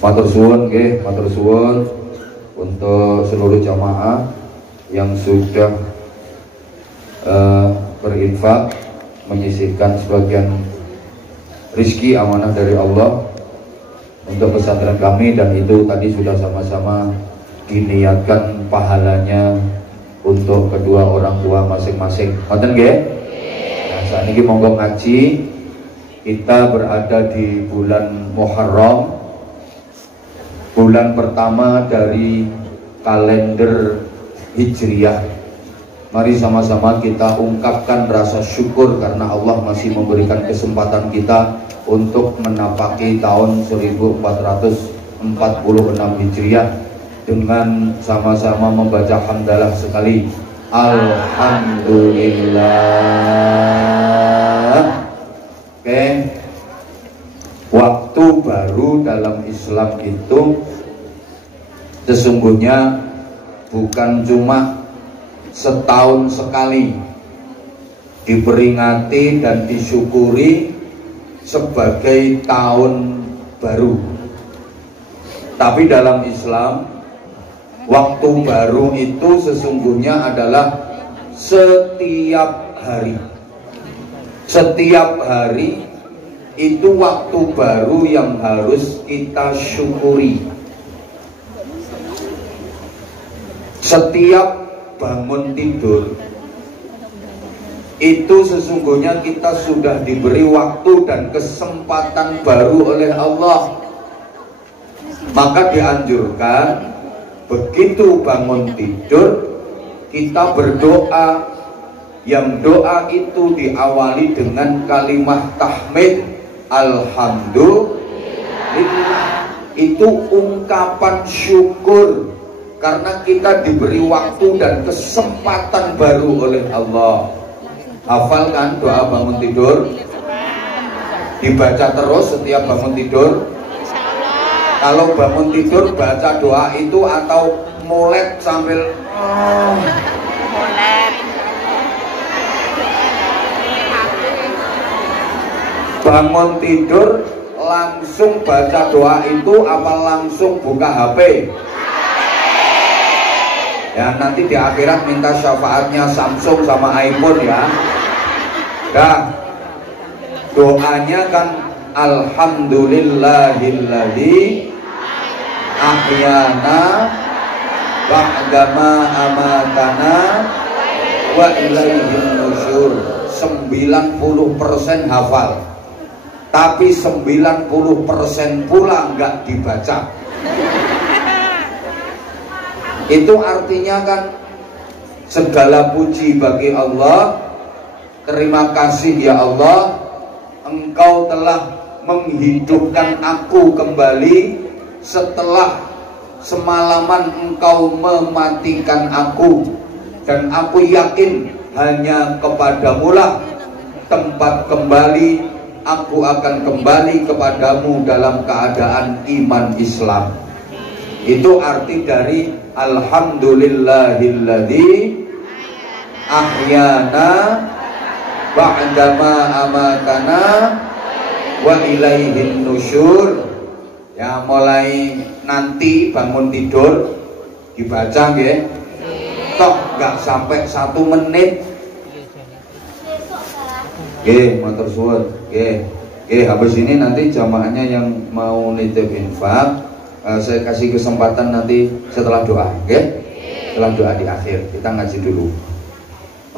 Matur suwun nggih, matur suwun untuk seluruh jamaah yang sudah berinfak menyisihkan sebagian rizki amanah dari Allah untuk pesantren kami, dan itu tadi sudah sama-sama diniatkan pahalanya untuk kedua orang tua masing-masing. Ngoten nggih? Nah, saat ini monggo ngaji. Kita berada di bulan Muharram, bulan pertama dari kalender Hijriah. Mari sama-sama kita ungkapkan rasa syukur karena Allah masih memberikan kesempatan kita untuk menapaki tahun 1446 Hijriah dengan sama-sama membaca hamdalah sekali. Alhamdulillah. Oke. Waktu baru dalam Islam itu sesungguhnya bukan cuma setahun sekali diperingati dan disyukuri sebagai tahun baru, tapi dalam Islam waktu baru itu sesungguhnya adalah setiap hari. Setiap hari itu waktu baru yang harus kita syukuri. Setiap bangun tidur itu sesungguhnya kita sudah diberi waktu dan kesempatan baru oleh Allah. Maka dianjurkan begitu bangun tidur kita berdoa, yang doa itu diawali dengan kalimat tahmid alhamdulillah. Itu ungkapan syukur karena kita diberi waktu dan kesempatan baru oleh Allah. Hafal kan doa bangun tidur? Dibaca terus setiap bangun tidur? Kalau bangun tidur baca doa itu atau molet sambil molet? Bangun tidur langsung baca doa itu apa langsung buka HP? Ya, nanti di akhirat minta syafaatnya Samsung sama iPhone ya. Dah, doanya kan alhamdulillahilladzi ahyana ba'dama amatana wa ilaihin nusyur. 90% hafal, tapi 90% pula nggak dibaca. Itu artinya kan segala puji bagi Allah. Terima kasih ya Allah, Engkau telah menghidupkan aku kembali setelah semalaman Engkau mematikan aku, dan aku yakin hanya kepadamu lah tempat kembali. Aku akan kembali kepadamu dalam keadaan iman Islam. Itu arti dari alhamdulillahilladzi ahyana ba'dama amatana wa ilaihin nusyur. Ya, mulai nanti bangun tidur dibaca nggih. Tok nggak sampai 1 menit. Nggih, matur suwun. Nggih. Habis ini nanti jamaahnya yang mau nitip infak saya kasih kesempatan nanti setelah doa, okay? Setelah doa di akhir kita ngaji dulu.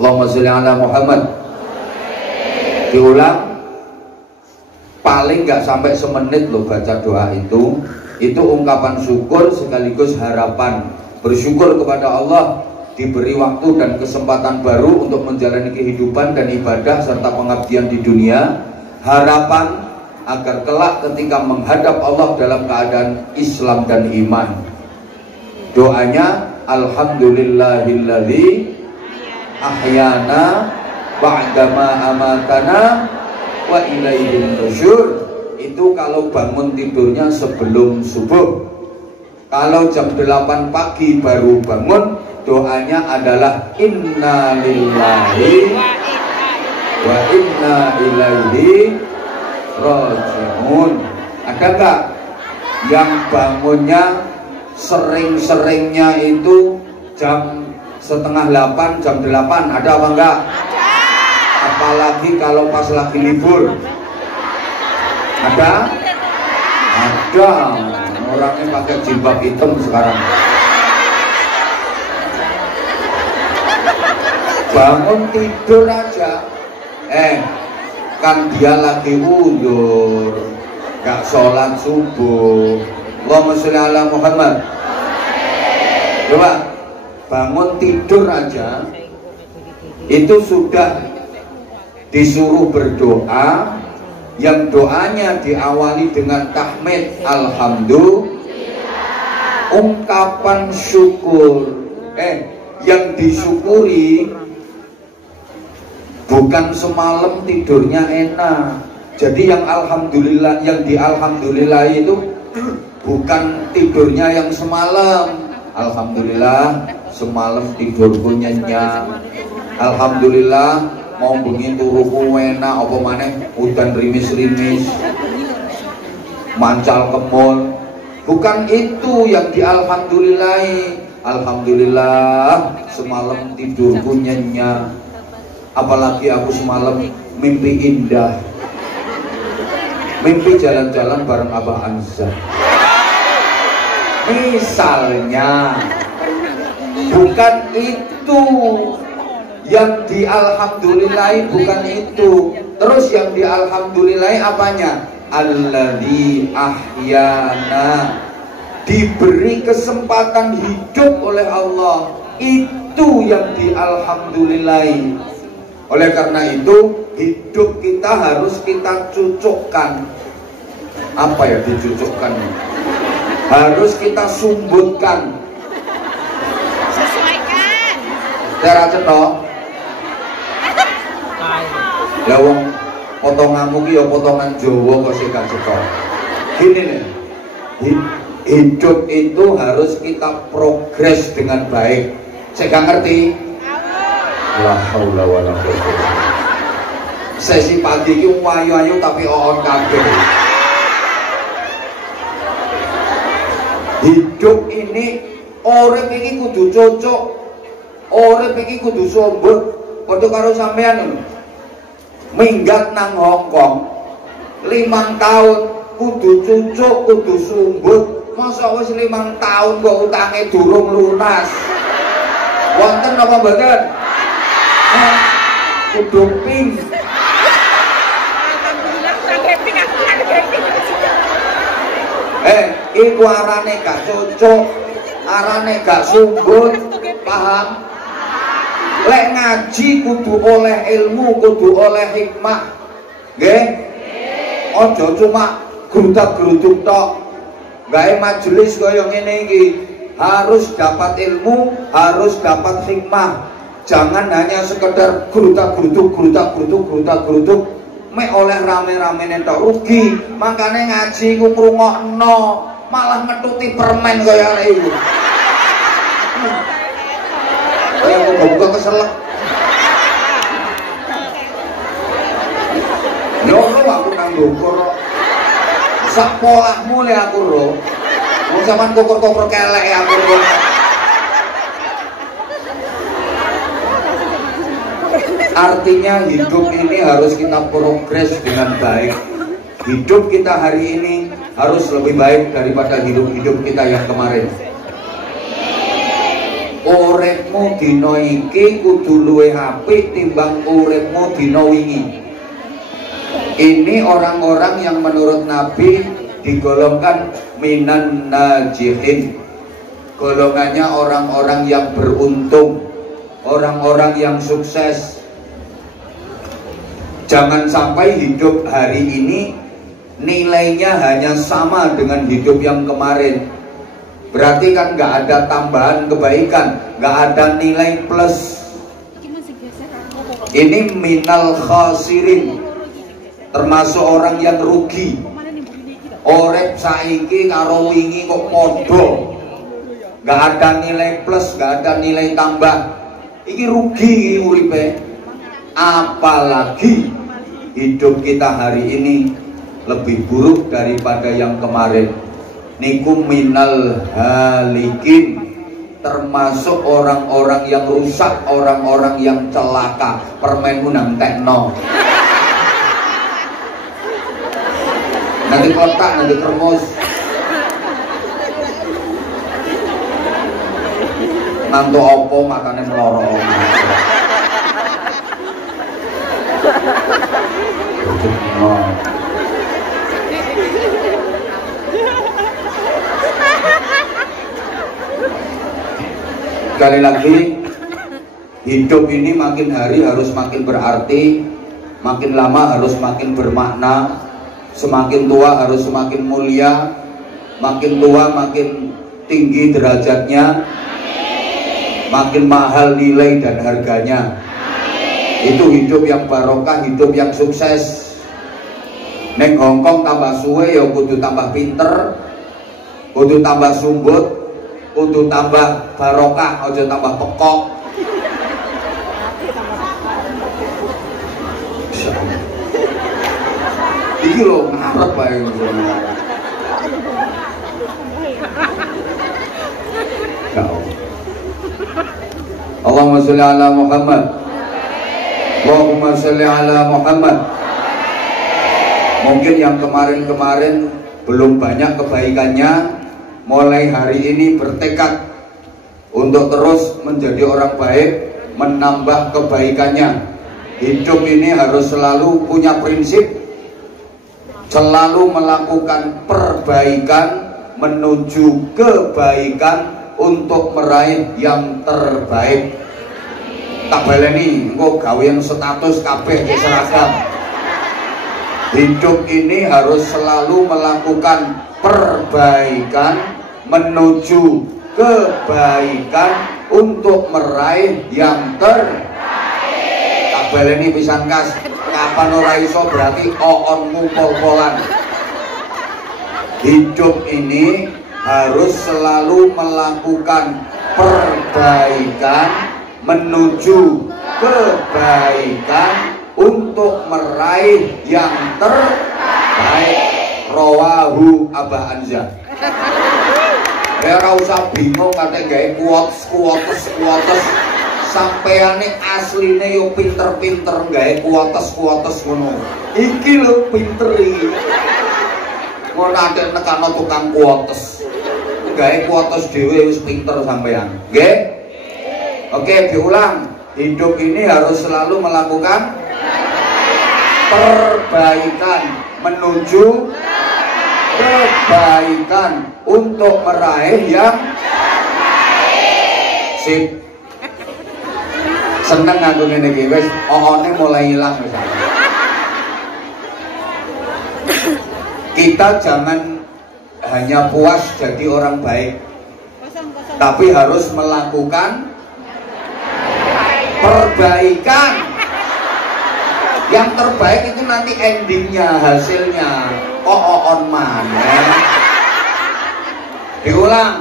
Allahumma sholli ala Muhammad. Diulang, paling nggak sampai semenit loh baca doa itu. Itu ungkapan syukur sekaligus harapan, bersyukur kepada Allah diberi waktu dan kesempatan baru untuk menjalani kehidupan dan ibadah serta pengabdian di dunia. Harapan agar kelak ketika menghadap Allah dalam keadaan Islam dan iman. Doanya alhamdulillahilladzi ahyana ba'dama amatana wa ilaihin nusyur. Itu kalau bangun tidurnya sebelum subuh. Kalau jam 8 pagi baru bangun, doanya adalah inna lillahi wa inna ilaihi raji'un. Ada nggak yang bangunnya sering-seringnya itu jam setengah 8, jam 8? Ada apa enggak? Apalagi kalau pas lagi libur. Ada? Ada. Orangnya pakai jilbab hitam sekarang. Bangun tidur aja, kan dia lagi uzur, gak sholat subuh. Allahumma sholli ala Muhammad. Coba bangun tidur aja itu sudah disuruh berdoa, yang doanya diawali dengan tahmid alhamdulillah, ungkapan syukur. Yang disyukuri bukan semalam tidurnya enak. Jadi yang alhamdulillah, yang dialhamdulillah itu bukan tidurnya yang semalam. Alhamdulillah semalam tidurku nyenyak. Alhamdulillah mau bengi turuku enak, apa maneh udan rimis-rimis mancal kemul. Bukan itu yang dialhamdulillahi. Alhamdulillah semalam tidurku nyenyak, apalagi aku semalam mimpi indah, mimpi jalan-jalan bareng Abah Anza misalnya. Bukan itu yang dialhamdulillahi, bukan itu. Terus yang dialhamdulillahi apanya? Alladzi ahyana, diberi kesempatan hidup oleh Allah, itu yang dialhamdulillahi. Oleh karena itu hidup kita harus kita cucukkan. Apa ya dicucukkan? Harus kita sumbutkan. Sesuaikan. Tera cetok. Ya wong potonganmu ki ya potongan Jawa kok sing gak cetok. Gini nih. Hidup itu harus kita progres dengan baik. Saya gak ngerti. La haula wala quwwata. Sesi pagi ki ayu-ayu tapi oon kabeh. Hidup ini urip iki kudu cocok. Urip iki kudu sombong. Padha karo sampean minggat nang Hongkong 5 tahun kudu cucuk, kudu sumbut. Masa wis 5 tahun kok utange durung lunas. Wonten apa mboten? Kudu ping. Iku arane gak cocok, arane gak sumbut, paham? Lek ngaji kudu oleh ilmu, kudu oleh hikmah, nggih? Ojo cuma grudak-gruduk tok. Gawe majelis kaya ngene iki, harus dapat ilmu, harus dapat hikmah. Jangan hanya sekedar grudak-gruduk, grudak-gruduk, grudak-gruduk, mek oleh rame-rame tok rugi. Makane ngaji ku ngrungokno, malah ngetuti permen kaya arek iku. Kaya buka-buka keselak. Yo aku nang ndukur kok. Sak polahmu le aku ro. Wong sampean koker-koker kelek aku ro. Artinya hidup ini harus kita progres dengan baik. Hidup kita hari ini harus lebih baik daripada hidup-hidup kita yang kemarin. Uripmu dina iki kudu luwih apik timbang uripmu dina wingi. Ini orang-orang yang menurut Nabi digolongkan minan najihin. Golongannya orang-orang yang beruntung, orang-orang yang sukses. Jangan sampai hidup hari ini nilainya hanya sama dengan hidup yang kemarin. Berarti kan nggak ada tambahan kebaikan, nggak ada nilai plus. Ini minal khasirin, termasuk orang yang rugi. Urip saiki karo wingi kok padha. nggak ada nilai plus, nggak ada nilai tambah. Iki rugi uripe. Apalagi hidup kita hari ini lebih buruk daripada yang kemarin. Niku minal halikin, termasuk orang-orang yang rusak, orang-orang yang celaka. Permen unang tekno. Nanti kotak, nanti kermus. Nanti opo makannya melorong. Sekali lagi, hidup ini makin hari harus makin berarti, makin lama harus makin bermakna, semakin tua harus semakin mulia, makin tua makin tinggi derajatnya, makin mahal nilai dan harganya. Itu hidup yang barokah, hidup yang sukses. Neng Hongkong tambah suwe ya kudu tambah pinter, kudu tambah sumbut, kudu tambah barokah, aja tambah pekok. Iki lho ngarep bae. Allahumma sholli ala Muhammad. Allahumma sholli ala Muhammad. Mungkin yang kemarin-kemarin belum banyak kebaikannya, mulai hari ini bertekad untuk terus menjadi orang baik, menambah kebaikannya. Hidup ini harus selalu punya prinsip, selalu melakukan perbaikan menuju kebaikan untuk meraih yang terbaik. Tak baleni engko gawean status kabeh seragam. Hidup ini harus selalu melakukan perbaikan menuju kebaikan untuk meraih yang terbaik. Tak baleni pisan kas, kapan ora iso berarti oonmu pol-polan. Hidup ini harus selalu melakukan perbaikan menuju kebaikan untuk meraih yang terbaik. Rawahu Abah Anza. Ya ora usah bingung kate gawe kuotes sampeane asline yo pinter-pinter gawe kuotes ngono. Iki lho pinter iki. Ngono nek nekano tukang kuotes. Gawe kuotes dhewe wis pinter sampean. Nggih? Oke, diulang. Hidup ini harus selalu melakukan perbaikan menuju kebaikan untuk meraih yang sip. Seneng aku ngene iki wis oone mulai hilang misalnya. Kita jangan hanya puas jadi orang baik, tapi harus melakukan perbaikan. Yang terbaik itu nanti endingnya, hasilnya on mana. Diulang.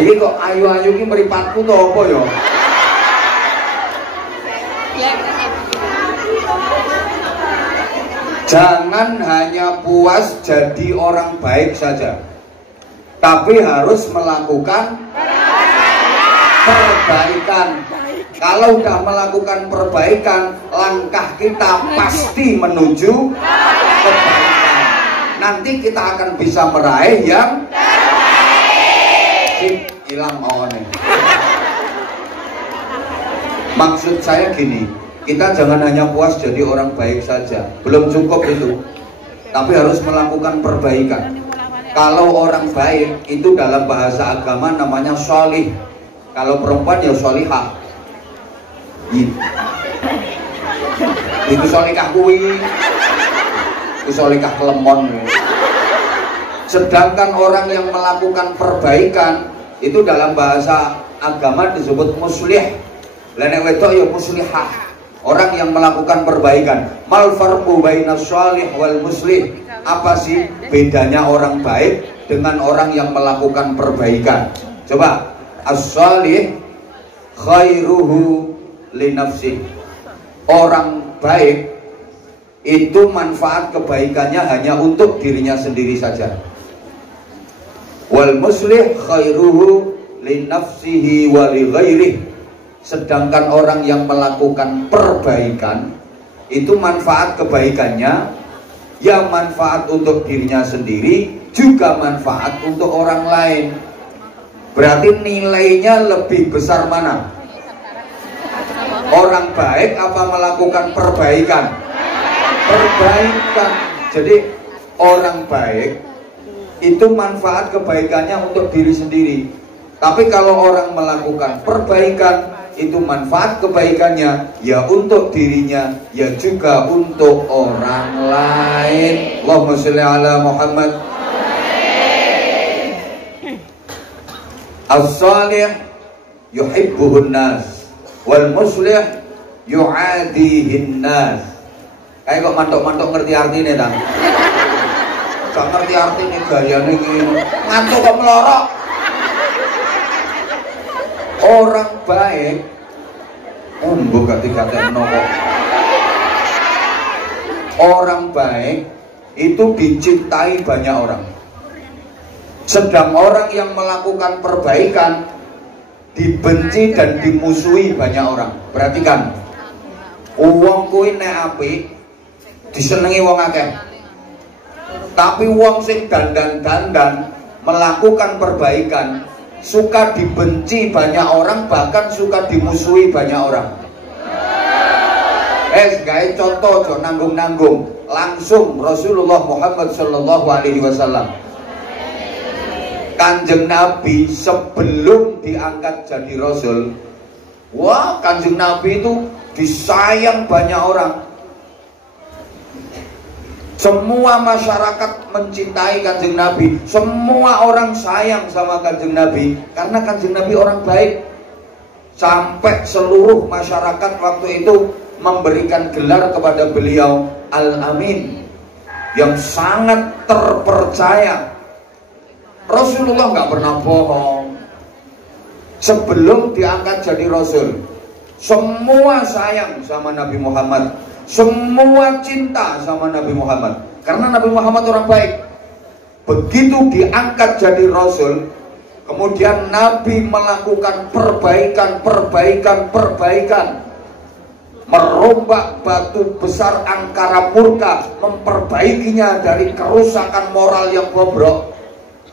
Ini kok ayu-ayu ini meripatku tuh apa ya? Jangan hanya puas jadi orang baik saja, tapi harus melakukan perbaikan. Kalau udah melakukan perbaikan, langkah kita pasti menuju kebaikan. Nanti kita akan bisa meraih yang terbaik. Hilang oone. Maksud saya gini, kita jangan hanya puas jadi orang baik saja, belum cukup itu, tapi harus melakukan perbaikan. Kalau orang baik itu dalam bahasa agama namanya sholih. Kalau perempuan ya sholihah. Itu solikah kuwi, itu solikah kelemon. Sedangkan orang yang melakukan perbaikan itu dalam bahasa agama disebut muslih. Nek wedok ya muslihah, orang yang melakukan perbaikan. Mal farqu bainas sholih wal muslih. Apa sih bedanya orang baik dengan orang yang melakukan perbaikan. Coba, as-salih khairuhu li nafsih. Orang baik itu manfaat kebaikannya hanya untuk dirinya sendiri saja. Wal muslih khairuhu li nafsihi wa li ghairihi. Sedangkan orang yang melakukan perbaikan itu manfaat kebaikannya ya manfaat untuk dirinya sendiri, juga manfaat untuk orang lain. Berarti nilainya lebih besar mana? Orang baik apa melakukan perbaikan? Perbaikan. Jadi orang baik itu manfaat kebaikannya untuk diri sendiri. Tapi kalau orang melakukan perbaikan, itu manfaat kebaikannya ya untuk dirinya, ya juga untuk orang lain. Allahumma sholli ala Muhammad. As-salih yuhibbuhun nas wal muslih yu'adihin nas. Kayak kok mantok-mantok ngerti artinya ta? Gak ngerti artinya gayane ngene. Ngantuk kok melorok. Orang baik gak dikatekno kok. Orang baik itu dicintai banyak orang. Sedang orang yang melakukan perbaikan dibenci dan dimusuhi banyak orang. Perhatikan, wong kuwi nek apik disenengi wong akeh. Tapi wong sing dandan-dandan melakukan perbaikan suka dibenci banyak orang, bahkan suka dimusuhi banyak orang. Gawe contoh aja nanggung-nanggung. Langsung Rasulullah Muhammad sallallahu alaihi wasallam. Kanjeng Nabi sebelum diangkat jadi Rasul, wah, Kanjeng Nabi itu disayang banyak orang. Semua masyarakat mencintai Kanjeng Nabi. Semua orang sayang sama Kanjeng Nabi karena Kanjeng Nabi orang baik. Sampai seluruh masyarakat waktu itu memberikan gelar kepada beliau Al-Amin, yang sangat terpercaya. Rasulullah nggak pernah bohong. Sebelum diangkat jadi Rasul, semua sayang sama Nabi Muhammad, semua cinta sama Nabi Muhammad, karena Nabi Muhammad orang baik. Begitu diangkat jadi Rasul, kemudian Nabi melakukan perbaikan, merombak batu besar angkara murka, memperbaikinya dari kerusakan moral yang bobrok.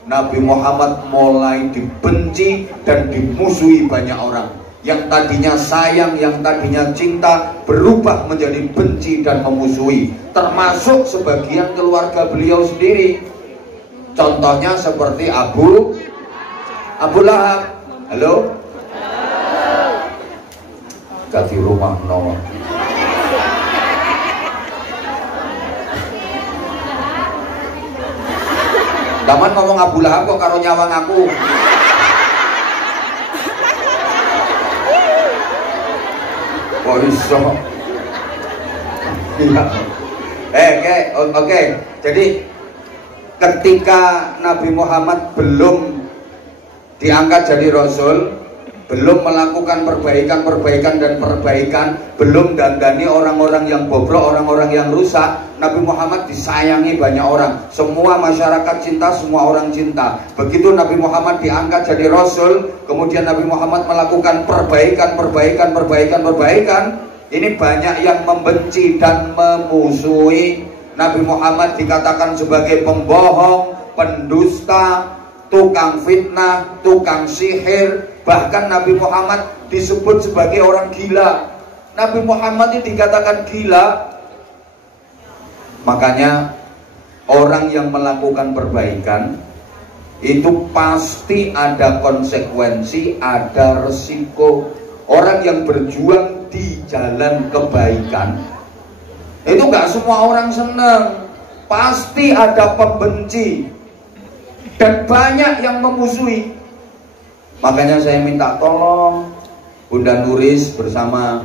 Nabi Muhammad mulai dibenci dan dimusuhi banyak orang. Yang tadinya sayang, yang tadinya cinta, berubah menjadi benci dan memusuhi. Termasuk sebagian keluarga beliau sendiri. Contohnya seperti Abu Lahab. Halo? Ganti rumah no. Daman ngomong Abu Lahab kok karo nyawang aku. Kok iso? Oke. Jadi ketika Nabi Muhammad belum diangkat jadi Rasul, belum melakukan perbaikan dan perbaikan, belum dandani orang-orang yang bobrok, orang-orang yang rusak, Nabi Muhammad disayangi banyak orang. Semua masyarakat cinta, semua orang cinta. Begitu Nabi Muhammad diangkat jadi Rasul, kemudian Nabi Muhammad melakukan perbaikan, ini banyak yang membenci dan memusuhi. Nabi Muhammad dikatakan sebagai pembohong, pendusta, tukang fitnah, tukang sihir. Bahkan Nabi Muhammad disebut sebagai orang gila. Nabi Muhammad ini dikatakan gila. Makanya orang yang melakukan perbaikan itu pasti ada konsekuensi, ada resiko. Orang yang berjuang di jalan kebaikan itu gak semua orang senang. Pasti ada pembenci dan banyak yang memusuhi. Makanya saya minta tolong Bunda Nuris bersama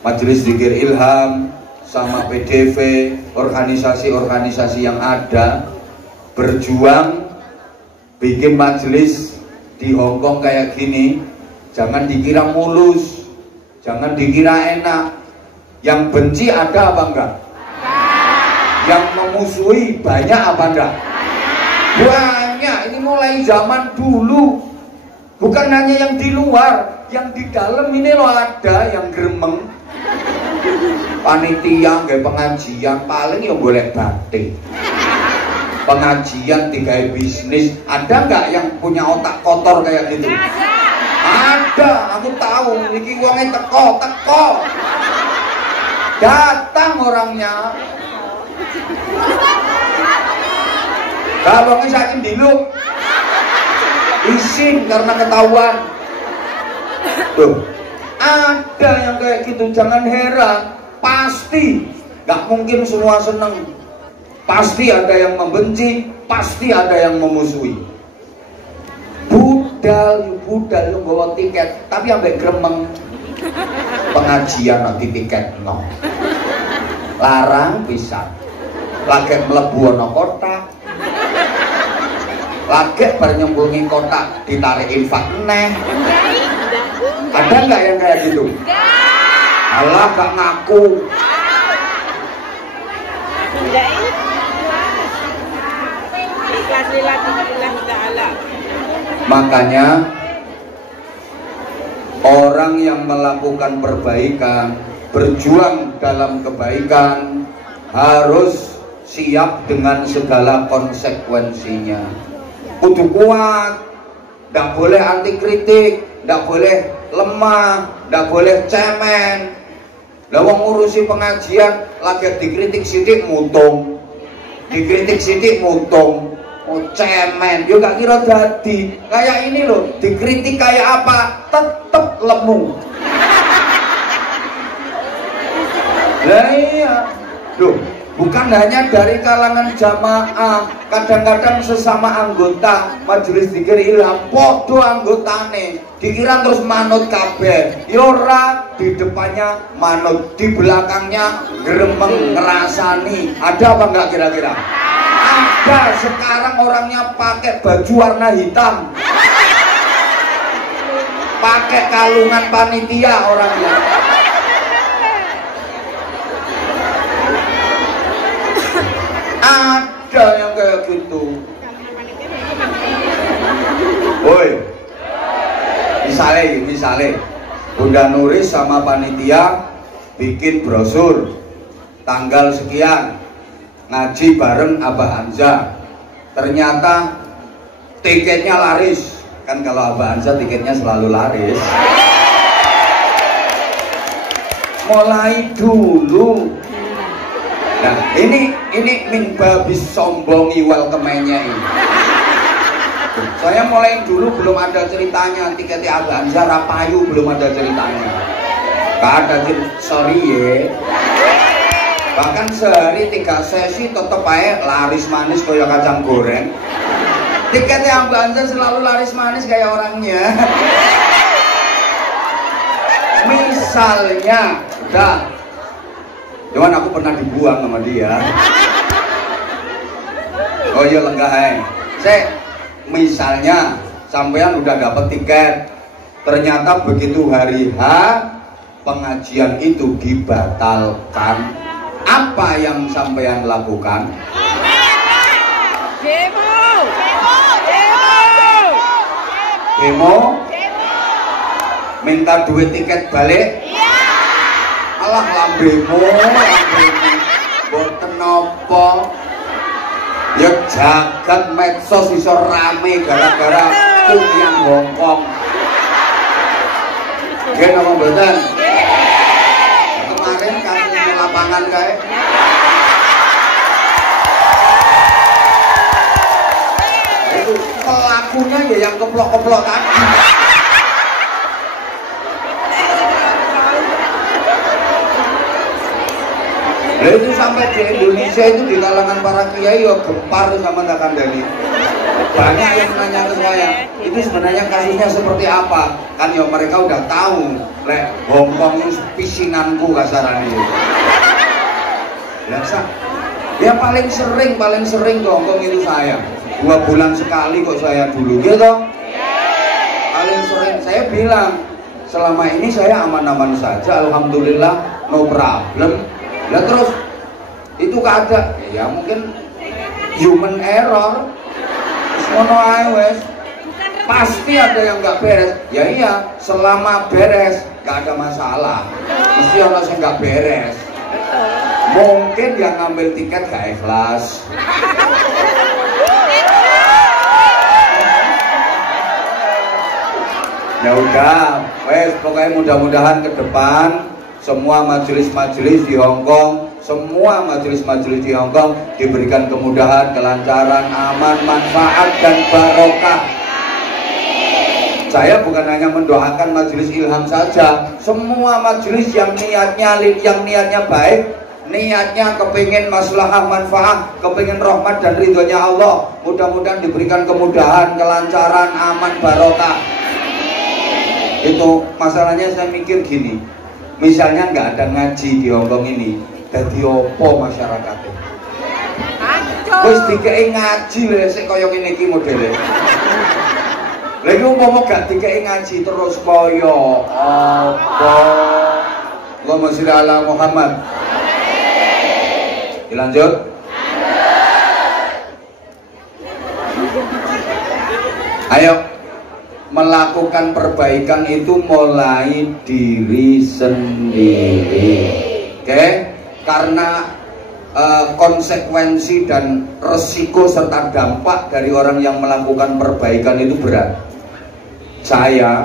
Majelis Zikir Ilham, sama PDV, organisasi-organisasi yang ada, berjuang bikin majelis di Hongkong kayak gini, jangan dikira mulus, jangan dikira enak. Yang benci ada apa enggak? Yang memusuhi banyak apa enggak? Banyak. Ini mulai zaman dulu. Bukan hanya yang di luar, yang di dalam ini loh ada yang gremeng. Panitia nggak pengajian paling yang boleh batik. Pengajian tiga bisnis, ada nggak yang punya otak kotor kayak gitu? Ada, aku tahu. Niki uangnya teko. Datang orangnya. Kalau ngisakin dulu, isin karena ketahuan. Tuh, ada yang kayak gitu. Jangan heran, pasti nggak mungkin semua seneng. Pasti ada yang membenci, pasti ada yang memusuhi. Budal lu bawa tiket, tapi ambek gremeng. Pengajian nanti tiket no. Larang bisa. Lagi mlebu ana kotak. Lagi bar nyembunyi kotak ditarik infak neh. Ada nggak yang kayak gitu? Alah gak ngaku. Makanya orang yang melakukan perbaikan, berjuang dalam kebaikan, harus siap dengan segala konsekuensinya. Kudu kuat, tidak boleh anti kritik, tidak boleh lemah, tidak boleh cemen. Lah wong ngurusi pengajian lagi dikritik sidik mutung, dikritik sidik mutung, oh cemen, yo gak kira dadi. Kayak ini loh, dikritik kayak apa, tetep lemu. Lah iya, loh, bukan hanya dari kalangan jamaah, kadang-kadang sesama anggota majelis dzikir ilham podo anggotane dikira terus manut kabeh. Yora di depannya manut, di belakangnya gremeng ngerasani. Ada apa enggak kira-kira? Ada. Sekarang orangnya pakai baju warna hitam, pakai kalungan panitia orangnya. Ada yang kayak gitu. Woi, misalnya Bunda Nuris sama panitia bikin brosur tanggal sekian ngaji bareng Abah Hamzah. Ternyata tiketnya laris. Kan kalau Abah Hamzah tiketnya selalu laris. Mulai dulu. Nah, ini min babis sombongi welcome-nya ini. Saya mulai dulu belum ada ceritanya, tiketnya Abah Hamzah rapayu belum ada ceritanya. Gak ada cerita, sorry ya. Bahkan sehari 3 sesi tetep aja laris manis kayak kacang goreng. Tiketnya Abah Hamzah selalu laris manis kayak orangnya. Misalnya, udah. Cuman aku pernah dibuang sama dia. Oh iya lenggah misalnya sampean udah dapet tiket, ternyata begitu hari H pengajian itu dibatalkan, apa yang sampean lakukan? Demo? Minta duit tiket balik? Alah lambemu boten nopo. Ya jagat medsos iso rame gara-gara kuliah Hongkong. Nggih napa mboten? Kemarin kasus di lapangan kae. Itu pelakunya ya yang keplok-keplok tadi. Nah itu sampai di Indonesia itu di kalangan para kiai ya gempar sama tak kandani. Banyak yang nanya ke saya, itu sebenarnya kasusnya seperti apa? Kan ya mereka udah tahu, lek Hongkong itu pisinganku kasarannya. Biasa. Ya paling sering ke Hongkong itu saya. 2 bulan sekali kok saya dulu gitu. Paling sering saya bilang selama ini saya aman-aman saja, alhamdulillah, no problem. Lah terus itu keadaan ya mungkin human error, ngono ae wes. Pasti ada yang nggak beres. Ya iya, selama beres nggak ada masalah. Mesti orang yang nggak beres. Mungkin yang ngambil tiket gak ikhlas. Ya udah, wes pokoknya mudah-mudahan ke depan semua majelis-majelis di Hongkong, semua majelis-majelis di Hongkong diberikan kemudahan, kelancaran, aman, manfaat dan barokah. Saya bukan hanya mendoakan majelis ilham saja, semua majelis yang niatnya baik, niatnya kepingin maslahah manfaat, kepingin rahmat dan ridhonya Allah, mudah-mudahan diberikan kemudahan, kelancaran, aman, barokah. Itu masalahnya saya mikir gini, misalnya nggak ada ngaji di Hongkong ini, jadi opo masyarakatnya? Wis dikei ngaji lho sik kaya ngene iki modele. Lha iki umpama gak dikei ngaji terus kaya apa? Allahumma sholli ala Muhammad. Dilanjut. Ayo melakukan perbaikan itu mulai diri sendiri. Oke? Karena konsekuensi dan resiko serta dampak dari orang yang melakukan perbaikan itu berat. Saya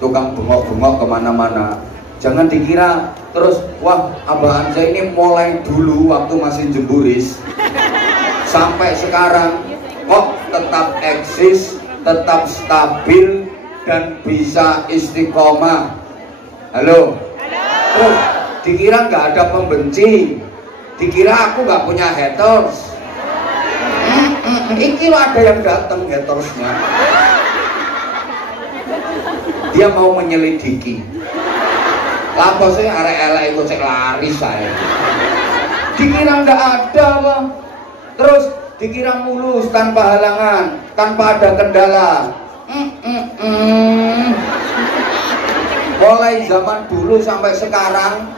tukang bengok-bengok kemana-mana, jangan dikira terus wah Abah Anza ini mulai dulu waktu masih jemburis sampai sekarang kok tetap eksis, tetap stabil dan bisa istiqomah. Halo? Terus dikira nggak ada pembenci, dikira aku nggak punya haters. Iki ada yang datang hatersnya, dia mau menyelidiki. Lapo sih arek elek ikut cek lari saya. Dikira nggak ada bang. Terus dikira mulus tanpa halangan, tanpa ada kendala. Mulai zaman dulu sampai sekarang,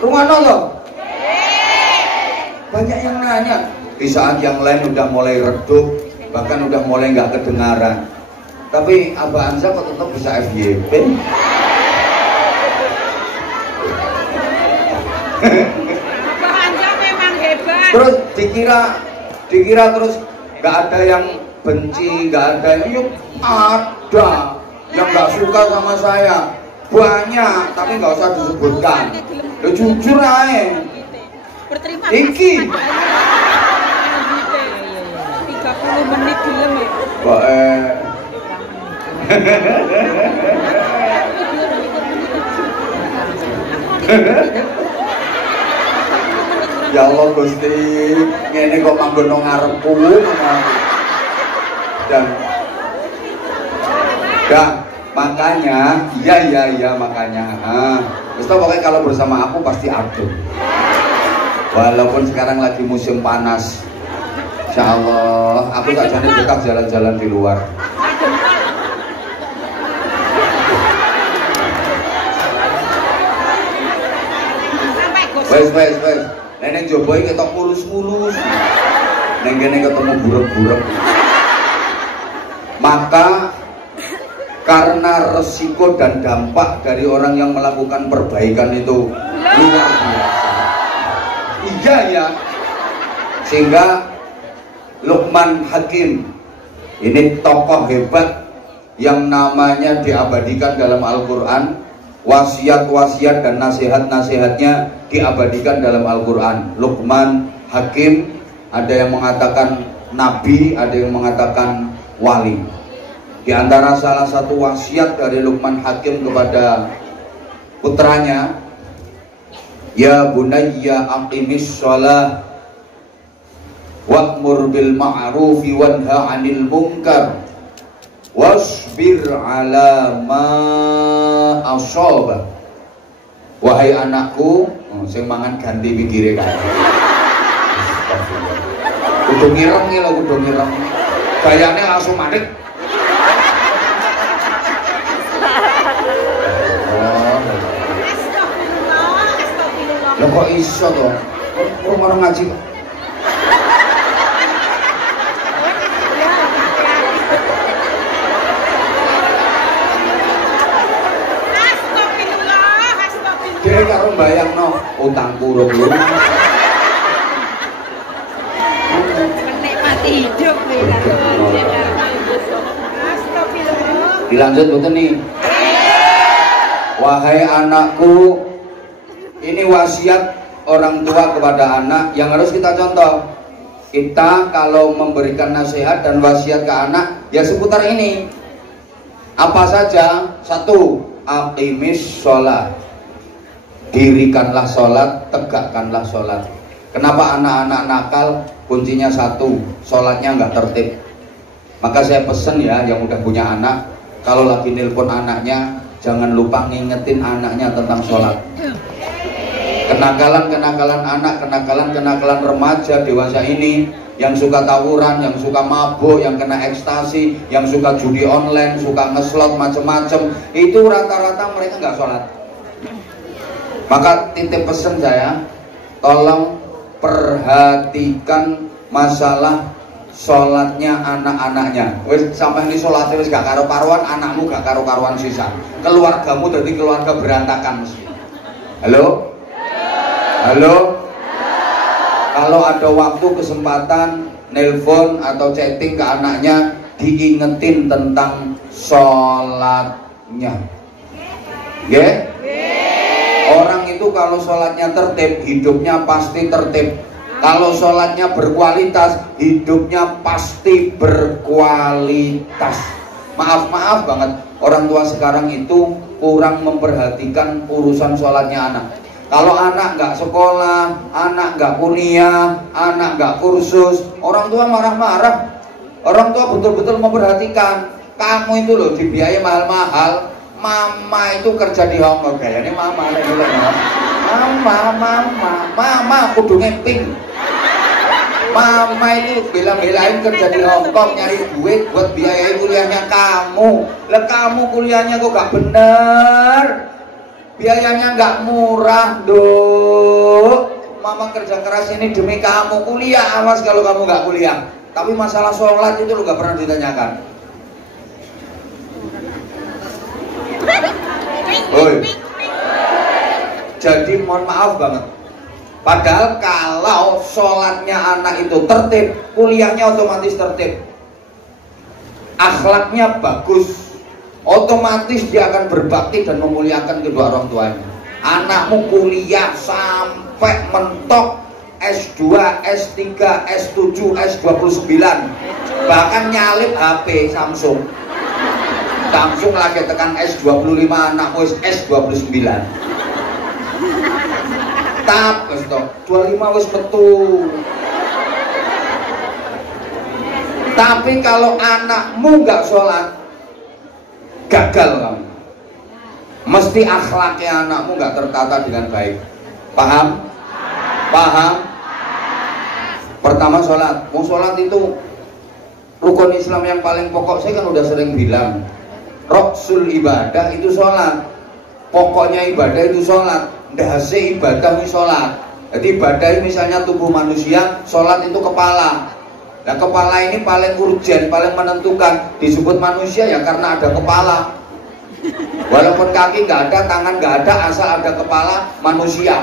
rumah loh. Banyak yang nanya. Di saat yang lain udah mulai redup, bahkan udah mulai nggak kedengaran. Tapi Abah Anza kok tetap bisa FYP? Abah Anza memang hebat. Terus dikira terus nggak ada yang benci, nggak ada yang yuk ada yang nggak suka sama saya banyak, tapi nggak usah disebutkan. Lo jujur aja. Berterima Iki. 30 menit film ya. Ya Allah Gusti, ngene kok manggon nang ngarepku. Dan makanya, iya makanya. Terus pokoknya kalau bersama aku pasti adem. Walaupun sekarang lagi musim panas, insya Allah aku tak jadi tetap jalan-jalan di luar. Wes. Nenek Joboy ketok mulus-mulus. Neng kene ketemu buruk-buruk. Maka karena resiko dan dampak dari orang yang melakukan perbaikan itu luar biasa. Iya ya. Sehingga Luqman Hakim ini tokoh hebat yang namanya diabadikan dalam Al-Quran. Wasiat-wasiat dan nasihat-nasihatnya diabadikan dalam Al-Quran. Luqman Hakim, ada yang mengatakan nabi, ada yang mengatakan wali. Di antara salah satu wasiat dari Luqman Hakim kepada putranya, ya bunayya aqimis shalah wa'mur bil ma'rufi wanha 'anil munkar wasbir ala ma asaba. Wahai anakku, sing mangan ganti pikire kae. Kudu ngireng lho, kudu ngireng. bayarnya langsung mandek. Lah kok iso to? Orang ngaji kok. Dia karo bayangno utang kurung lho. Menikmati hidup nih. Astagfirullah. Dilanjut betul nih. Wahai anakku, ini wasiat orang tua kepada anak yang harus kita contoh. Kita kalau memberikan nasihat dan wasiat ke anak ya seputar ini. Apa saja? Satu, aqimis sholat. Dirikanlah sholat, tegakkanlah sholat. Kenapa anak-anak nakal? Kuncinya satu, sholatnya nggak tertib. Maka saya pesen ya yang udah punya anak, kalau lagi nelpon anaknya jangan lupa ngingetin anaknya tentang sholat. Kenakalan anak, kenakalan remaja dewasa ini yang suka tawuran, yang suka mabuk, yang kena ekstasi, yang suka judi online, suka ngeslot macem-macem, itu rata-rata mereka nggak sholat. Maka titip pesan saya, tolong perhatikan masalah sholatnya anak-anaknya. Wis sampai ini sholatnya wis gak karo-karuan, anakmu gak karo-karuan sisa. Keluargamu jadi keluarga berantakan mesti. Halo? Halo? Kalau ada waktu kesempatan nelpon atau chatting ke anaknya, diingetin tentang sholatnya. Ya? Orang itu kalau sholatnya tertib, hidupnya pasti tertib. Kalau sholatnya berkualitas, hidupnya pasti berkualitas. Maaf banget, orang tua sekarang itu kurang memperhatikan urusan sholatnya anak. Kalau anak nggak sekolah, anak nggak kuliah, anak nggak kursus, orang tua marah-marah. Orang tua betul-betul memperhatikan. Kamu itu loh dibiayai mahal-mahal. Mama itu kerja di Hongkong, kayaknya mama ada dulu ya. Mama kudu ngemping. Mama itu bela-belain kerja di Hongkong nyari duit buat biayai kuliahnya kamu. Lah kamu kuliahnya kok gak bener, biayanya gak murah dok. Mama kerja keras ini demi kamu, kuliah awas kalau kamu gak kuliah. Tapi masalah sholat itu lo gak pernah ditanyakan. Oi. Jadi mohon maaf banget. Padahal kalau sholatnya anak itu tertib, kuliahnya otomatis tertib. Akhlaknya bagus, otomatis dia akan berbakti dan memuliakan kedua orang tuanya. Anakmu kuliah sampai mentok S2, S3, S7, S29, bahkan nyalip HP Samsung. Samsung lagi tekan S25, anakmu S29. Tap, wis to. 25 wis betul. Tapi kalau anakmu nggak sholat, gagal kamu. Mesti akhlaknya anakmu nggak tertata dengan baik. Paham? Paham? Pertama sholat. Mau sholat itu rukun Islam yang paling pokok. Saya kan udah sering bilang. Roksul ibadah itu sholat. Pokoknya ibadah itu sholat. Dahase ibadah itu sholat. Jadi ibadah misalnya tubuh manusia, sholat itu kepala. Nah kepala ini paling urgen, paling menentukan. Disebut manusia ya karena ada kepala. Walaupun kaki nggak ada, tangan nggak ada, asal ada kepala, manusia.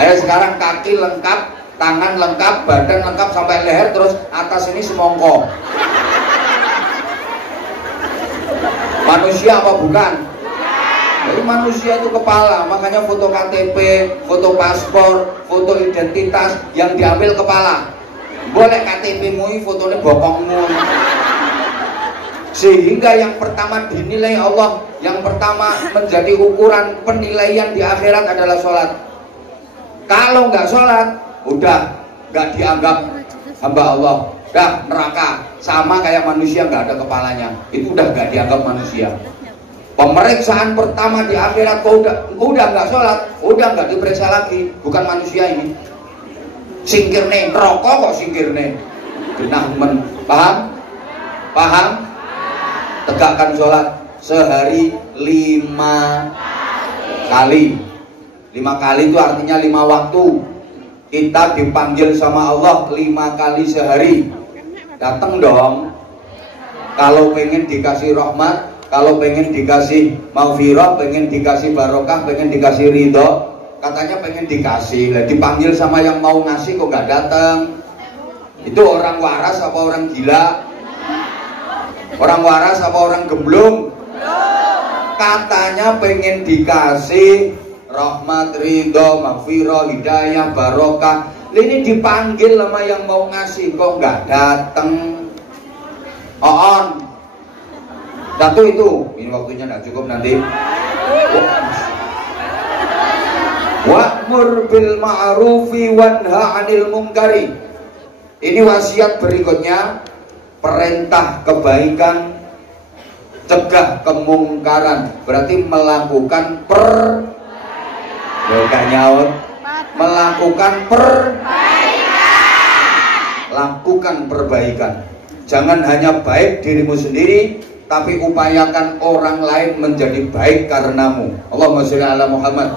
Ayo sekarang kaki lengkap, tangan lengkap, badan lengkap sampai leher, terus atas ini semongko. Manusia apa bukan? Jadi manusia itu kepala, makanya foto KTP, foto paspor, foto identitas yang diambil kepala. Boleh KTP-mu fotonya bokongmu. Sehingga yang pertama dinilai Allah, yang pertama menjadi ukuran penilaian di akhirat adalah sholat. Kalau nggak sholat, udah nggak dianggap hamba Allah. Dah neraka, sama kayak manusia nggak ada kepalanya, itu udah nggak dianggap manusia. Pemeriksaan pertama di akhirat, kau udah nggak sholat, udah nggak diperiksa lagi, bukan manusia ini. Singkir nih, rokok kok singkir nih. genah men. Paham? Paham? Tegakkan sholat sehari 5 kali. 5 kali itu artinya 5 waktu. Kita dipanggil sama Allah 5 kali sehari. Datang dong. Kalau pengen dikasih rahmat, kalau pengen dikasih maghfirah, pengen dikasih barokah, pengen dikasih ridho, katanya pengen dikasih. Lah dipanggil sama yang mau ngasih kok nggak datang. Itu orang waras apa orang gila? Orang waras apa orang gemblung? Katanya pengen dikasih rahmat, ridho, maghfirah, hidayah, barokah. Ini dipanggil sama yang mau ngasih kok nggak datang. On. Satu itu. Ini waktunya nggak cukup nanti. Wa'mur bil ma'rufi wanha 'anil munkari. Ini wasiat berikutnya, perintah kebaikan, cegah kemungkaran. Berarti melakukan bukan nyaut, melakukan lakukan perbaikan. Jangan hanya baik dirimu sendiri, tapi upayakan orang lain menjadi baik karenamu. Allahumma sholli ala Muhammad.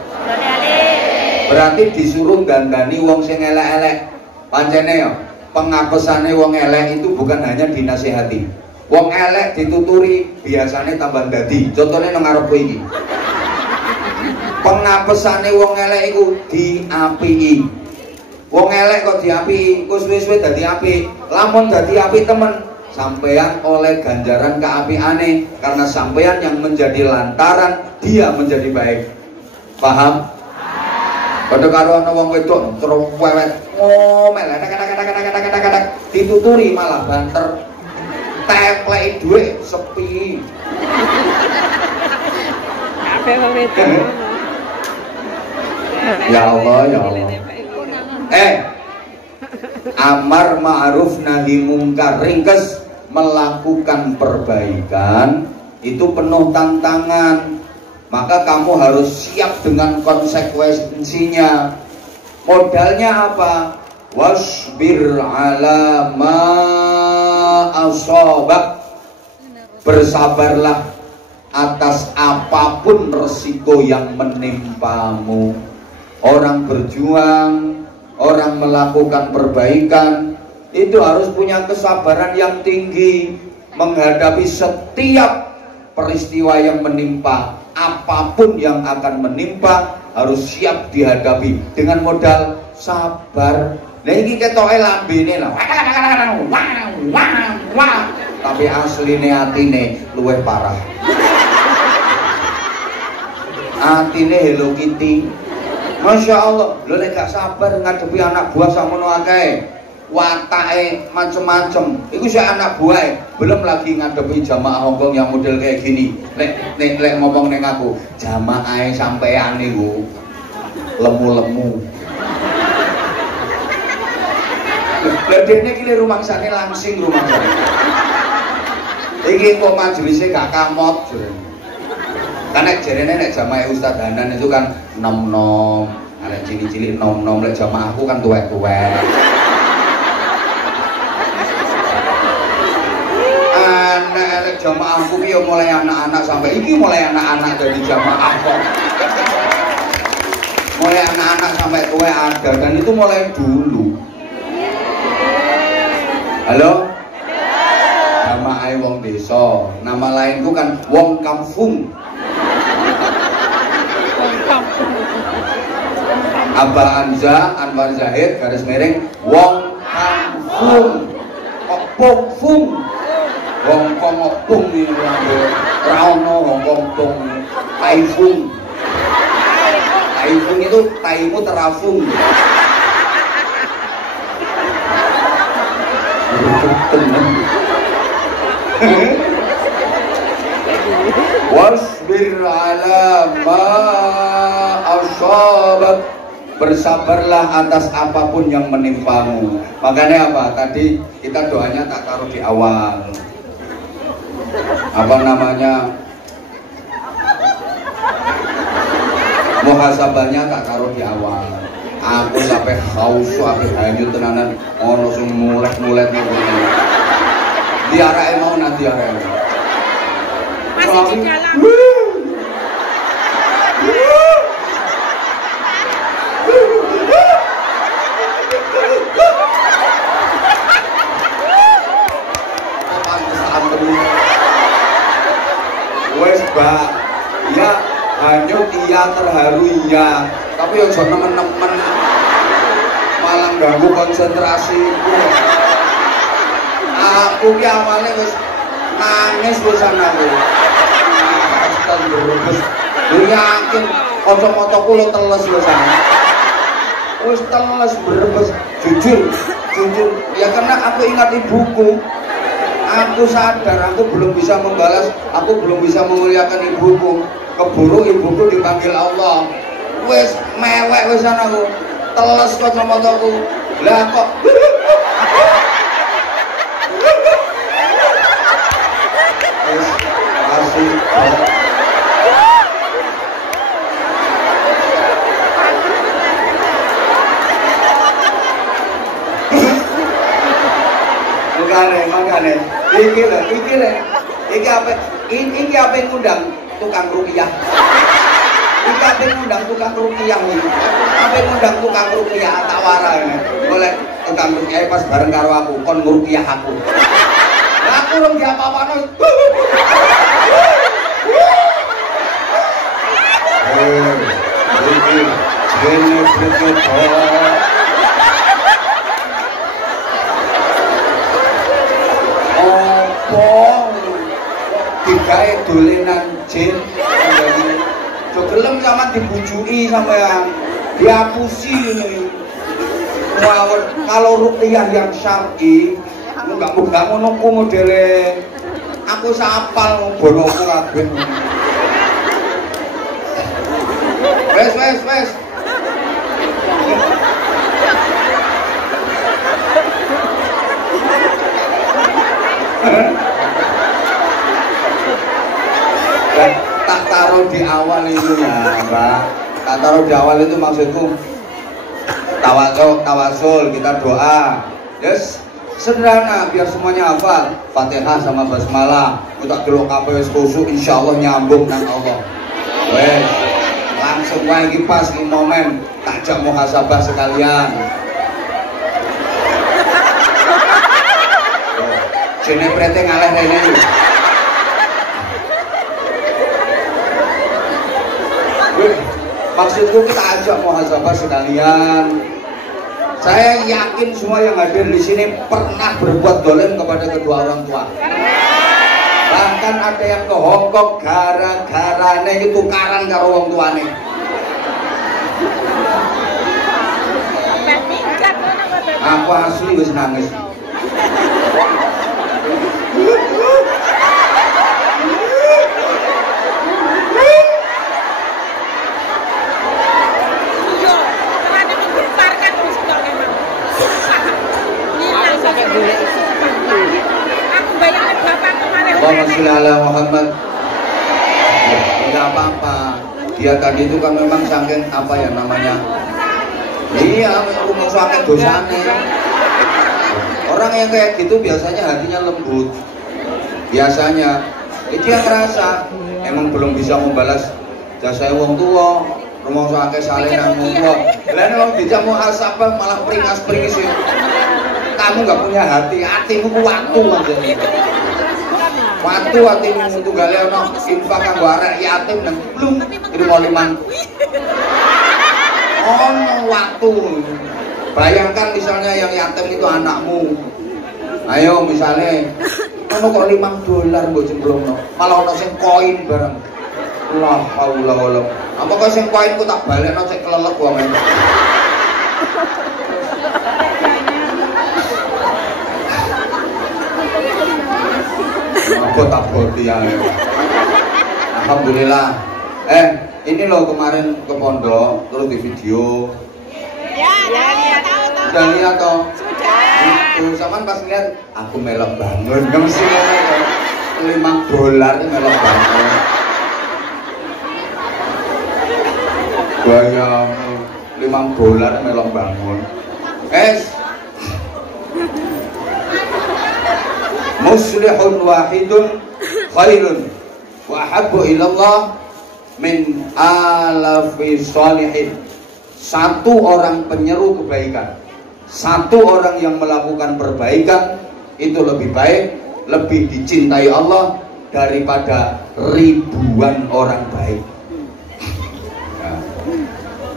Berarti disuruh gandani wong sing elek-elek. Pancene ya, pengapesane wong elek itu bukan hanya dinasihati. Wong elek dituturi biasanya tambah dadi. Contohnya nang ngarepku iki. Pengapesane wong elek iku diapii. Wong elek kok diapii, kok suwe-suwe dadi apik. Lamun dadi apik temen, sampeyan oleh ganjaran keapiane karena sampeyan yang menjadi lantaran dia menjadi baik. Paham? Padha karo ana wong wedok terus wewet ngomel kadang-kadang dituturi malah banter. Tepleki dhuwit sepi. Apa wedok? Ya Allah, ya Allah. Amar ma'ruf nahi mungkar, ringkes melakukan perbaikan itu penuh tantangan. Maka kamu harus siap dengan konsekuensinya. Modalnya apa? Wasbir ala ma asabak. Bersabarlah atas apapun resiko yang menimpamu. Orang berjuang, orang melakukan perbaikan itu harus punya kesabaran yang tinggi menghadapi setiap peristiwa yang menimpa. Apapun yang akan menimpa harus siap dihadapi dengan modal sabar. Nah ini ketoke lambene lah. Tapi asline atine luwih parah. Atine Hello Kitty. Masya Allah, lo nek gak sabar ngadepi anak buah sakmono akeh, watake macem-macem. Iku sih anak buah, belum lagi ngadepi jamaah Hongkong yang model kayak gini. Lek ngomong neng aku, jamaah sampean niku lemu-lemu. Lah dene iki rumangsane langsing rumangsane. Iki kok majelisnya gak kamot. Karena jarene nek jamaah Ustaz Hanan itu kan nom-nom, ada cilik-cilik nom-nom, lek jamaahku kan tuwek-tuwek. Anak jamaahku ki mulai anak-anak sampai iki mulai anak-anak dari jamaah kok. Mulai anak-anak sampai tuwek ada dan itu mulai dulu. Halo? Jamaah wong desa, nama lainku kan wong kampung. Abah Anza Anwar Zahid garis miring wong kampung opung wong opung ini rano wong opung taifung itu taimu terafung. Wasbir ala ma asabak. Bersabarlah atas apapun yang menimpamu. Makanya apa? Tadi kita doanya tak taruh di awal. Apa namanya? Muhasabahnya tak taruh di awal. Aku sampai haus, sampai hanyut tenanan. Ono sing mulet-mulet ngono. Diarake mau nanti arek. Masih di dalam. Wes Mbak, ya hanyut iya, terharu iya, tapi yang jangan nemen-nemen malah ganggu konsentrasiku. Aku ki awalnya wis nangis pisan aku. Astagfirullah. Lu yakin kocok-kocokku lo teles pisan. Wis teles berbes, jujur. Ya karena aku ingat ibuku. Aku sadar aku belum bisa membalas, aku belum bisa memuliakan ibuku. Keburu ibuku dipanggil Allah. Wes mewek wisan aku. Teles kacamataku. Lah kok wes asik. Makane. Iki apa yang ngundang tukang rupiah. Iki apa yang ngundang tukang rupiah iki. Apa yang ngundang tukang rupiah tak warai. Boleh tukang rupiah pas bareng karo aku kon ngrupiah aku. Lah aku rong di apa-apano. Iki jene begitu. Digawe dolenan jin. Jogelem sama dibujui sampean. Dihapusi ini. Ngawur kalau ruqyah yang syar'i enggak mudah ngono ku modele. Aku sapal bonoku kabeh. Wes. Tak taruh di awal itu ya Mbak. Tak taruh di awal itu maksudku tawasul, kita doa. Yes, sederhana biar semuanya hafal. Fatihah sama basmalah. Kita delok kabeh wis khusuk insyaallah nyambung nang Allah. Wes, langsung wae iki pas iki momen takjak muhasabah sekalian. Jene prete ngaleh rene iki. Maksudku kita ajak muhasabah sekalian. Saya yakin semua yang hadir di sini pernah berbuat dolim kepada kedua orang tua. Bahkan ada yang ke Hongkong gara-garane itu tukaran karo wong tuane. Aku asli wis nangis. Allahumma sholli ala Muhammad. Enggak apa-apa. Dia tadi itu kan memang saking apa ya namanya? Iya, rumah sakit dosane. Orang yang kayak gitu biasanya hatinya lembut. Biasanya dia ngerasa emang belum bisa membalas jasa wong tua. Rumah sakit salinan wong tua. Lain orang dijak muhasabah malah peringas-peringis. Kamu nggak punya hatimu kuatu aja. Waktu hatimu untuk galian infak kanggo arek yatim nang belum itu mau liman. Waktu. Bayangkan misalnya yang yatim itu anakmu. Ayo misalnya kamu kok $5 mbok jemblongno. Malah ono sing koin bareng. La haula wala. Apa kok sing koin ku tak balekno sik kelelek wae. Abot ya. Alhamdulillah. Ini loh kemarin ke pondok terus di video. Ya, tahu. Sudah lihat toh? Sudah. Itu sama pas lihat aku melok bangun. Enggak mesti ngomong $5 melok bangun. Bayang $5 melok bangun. Muslihun wahidun khairun wa habbu ilallah min alafi sholihin. Satu orang penyeru kebaikan, satu orang yang melakukan perbaikan itu lebih baik, lebih dicintai Allah daripada ribuan orang baik.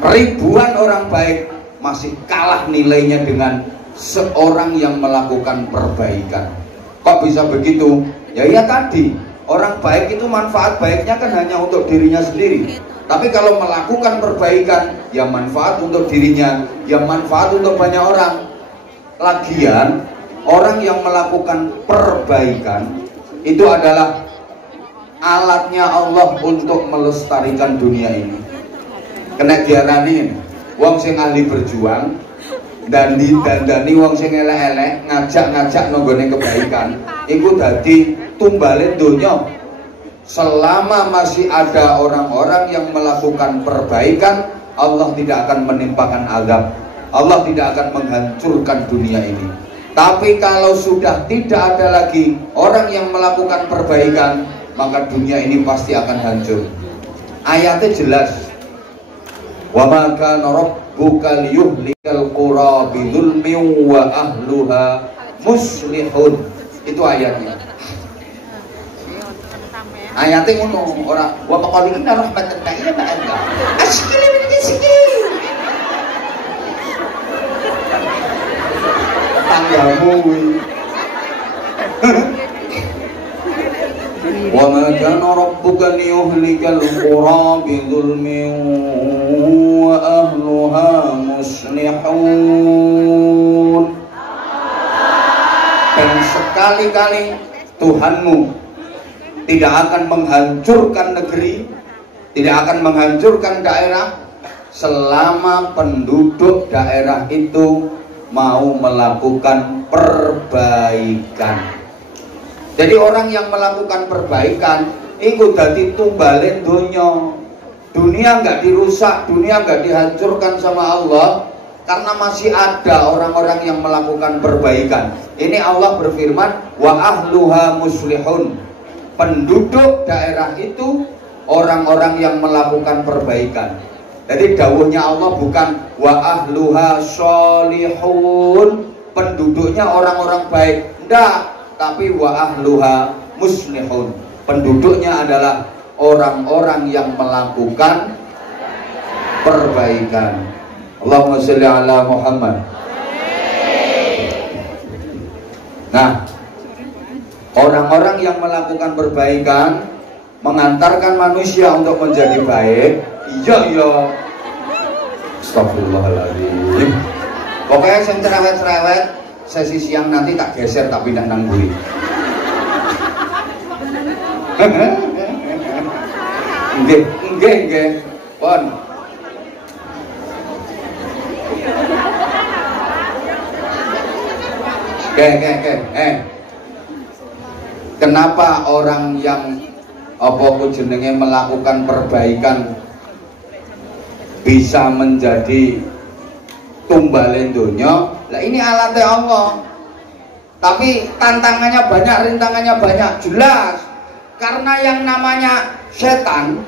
Ribuan orang baik masih kalah nilainya dengan seorang yang melakukan perbaikan. Kok bisa begitu? Ya tadi, orang baik itu manfaat baiknya kan hanya untuk dirinya sendiri. Tapi kalau melakukan perbaikan, ya manfaat untuk dirinya, ya manfaat untuk banyak orang. Lagian, orang yang melakukan perbaikan itu adalah alatnya Allah untuk melestarikan dunia ini. Kena diarani wong sing ahli berjuang dan didandani wong sing elek-elek, ngajak-ngajak nonggone kebaikan, iku dadi tumbale donya. Selama masih ada orang-orang yang melakukan perbaikan, Allah tidak akan menimpakan azab, Allah tidak akan menghancurkan dunia ini. Tapi kalau sudah tidak ada lagi orang yang melakukan perbaikan, maka dunia ini pasti akan hancur. Ayatnya jelas, wa ma kana rabbuka liyuhlikal qura bidzulmin wa ahluha muslihun. Itu ayatnya. Ayatnya ngono, ora wa maqalina rahmatan ta'ala ma'aka. Askili min sikil. Tanggamu. Wa ma kana rabbuka liyuhlikal qura bidzulmin wa ahluha muslihun. Dan sekali-kali Tuhanmu tidak akan menghancurkan negeri, tidak akan menghancurkan daerah selama penduduk daerah itu mau melakukan perbaikan. Jadi orang yang melakukan perbaikan itu dadi tumbalen dunia. Dunia nggak dirusak, dunia nggak dihancurkan sama Allah karena masih ada orang-orang yang melakukan perbaikan. Ini Allah berfirman, wa ahluha muslihun. Penduduk daerah itu orang-orang yang melakukan perbaikan. Jadi dawuhnya Allah bukan wa ahluha sholihun, penduduknya orang-orang baik, enggak, tapi wa ahluha muslihun, penduduknya adalah orang-orang yang melakukan perbaikan. Allahumma sholli ala Muhammad. Nah, orang-orang yang melakukan perbaikan mengantarkan manusia untuk menjadi baik. Iya. Astagfirullahaladzim. Pokoknya yang cerewet-cerewet sesi siang nanti tak geser tapi tidak nangguri. Nggih. Pon. Kenapa orang yang jenenge melakukan perbaikan bisa menjadi tumbalen donya? Lah ini alatnya Allah. Tapi tantangannya banyak, rintangannya banyak, jelas. Karena yang namanya setan,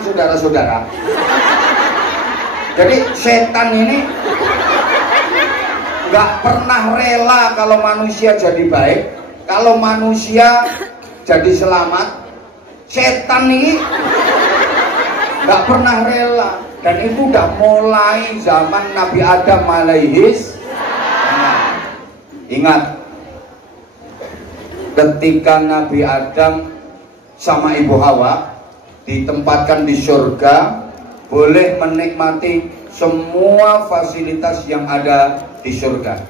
saudara-saudara. Jadi setan ini nggak pernah rela kalau manusia jadi baik, kalau manusia jadi selamat. Setan ini nggak pernah rela, dan itu udah mulai zaman Nabi Adam alaihis. Ingat, ketika Nabi Adam sama Ibu Hawa ditempatkan di surga, boleh menikmati semua fasilitas yang ada di surga,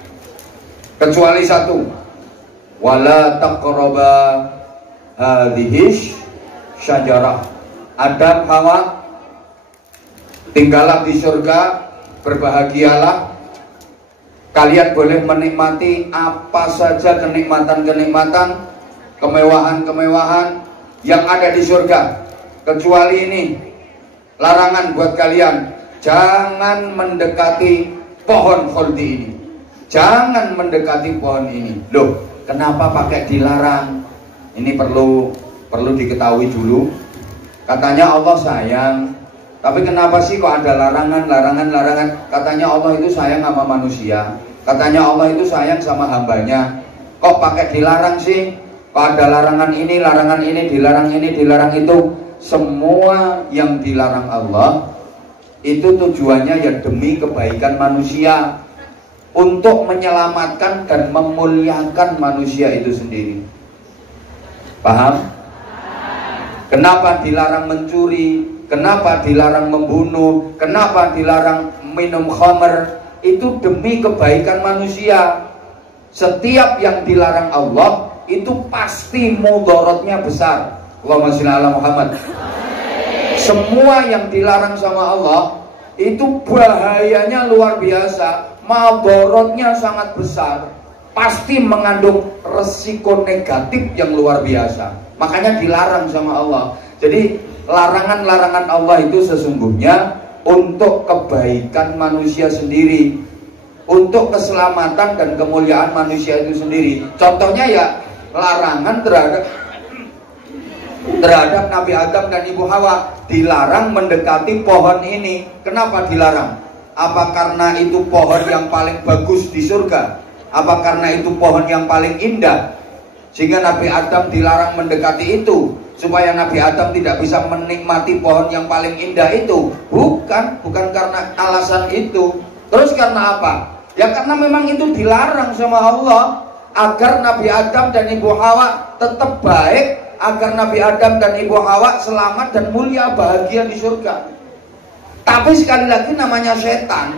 kecuali satu, wala taqraba hadhihi syajarah. Adam, Hawa, tinggallah di surga, berbahagialah, kalian boleh menikmati apa saja kenikmatan-kenikmatan, kemewahan-kemewahan yang ada di surga, kecuali ini larangan buat kalian, jangan mendekati pohon khuldi ini, jangan mendekati pohon ini. Loh, kenapa pakai dilarang? Ini perlu diketahui dulu. Katanya Allah sayang, tapi kenapa sih kok ada larangan? Katanya Allah itu sayang sama manusia, katanya Allah itu sayang sama hambanya. Kok pakai dilarang sih? Kok ada larangan ini, dilarang itu. Semua yang dilarang Allah itu tujuannya ya demi kebaikan manusia, untuk menyelamatkan dan memuliakan manusia itu sendiri. Paham? Kenapa dilarang mencuri? Kenapa dilarang membunuh? Kenapa dilarang minum khamr? Itu demi kebaikan manusia. Setiap yang dilarang Allah itu pasti mudaratnya besar. Allahumma sholli ala Muhammad. Semua yang dilarang sama Allah itu bahayanya luar biasa, mudaratnya sangat besar, pasti mengandung resiko negatif yang luar biasa. Makanya dilarang sama Allah. Jadi larangan-larangan Allah itu sesungguhnya untuk kebaikan manusia sendiri, untuk keselamatan dan kemuliaan manusia itu sendiri. Contohnya ya larangan terhadap Nabi Adam dan Ibu Hawa, dilarang mendekati pohon ini. Kenapa dilarang? Apa karena itu pohon yang paling bagus di surga? Apa karena itu pohon yang paling indah sehingga Nabi Adam dilarang mendekati itu, supaya Nabi Adam tidak bisa menikmati pohon yang paling indah itu? Bukan karena alasan itu. Terus karena apa? Ya karena memang itu dilarang sama Allah, agar Nabi Adam dan Ibu Hawa tetap baik, agar Nabi Adam dan Ibu Hawa selamat dan mulia bahagia di surga. Tapi sekali lagi namanya setan.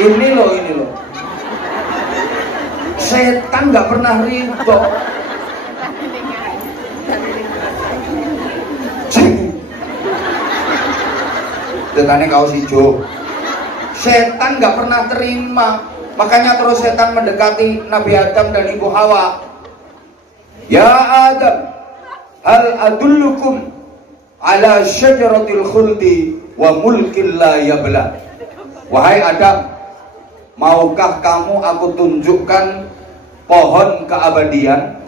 Ini loh. Setan nggak pernah ridho. Setannya kaos hijau. Setan nggak pernah terima. Makanya terus setan mendekati Nabi Adam dan Ibu Hawa. Ya Adam, hal adullukum ala syajaratil khuldi wa mulkin la yabla. Wahai Adam, maukah kamu aku tunjukkan pohon keabadian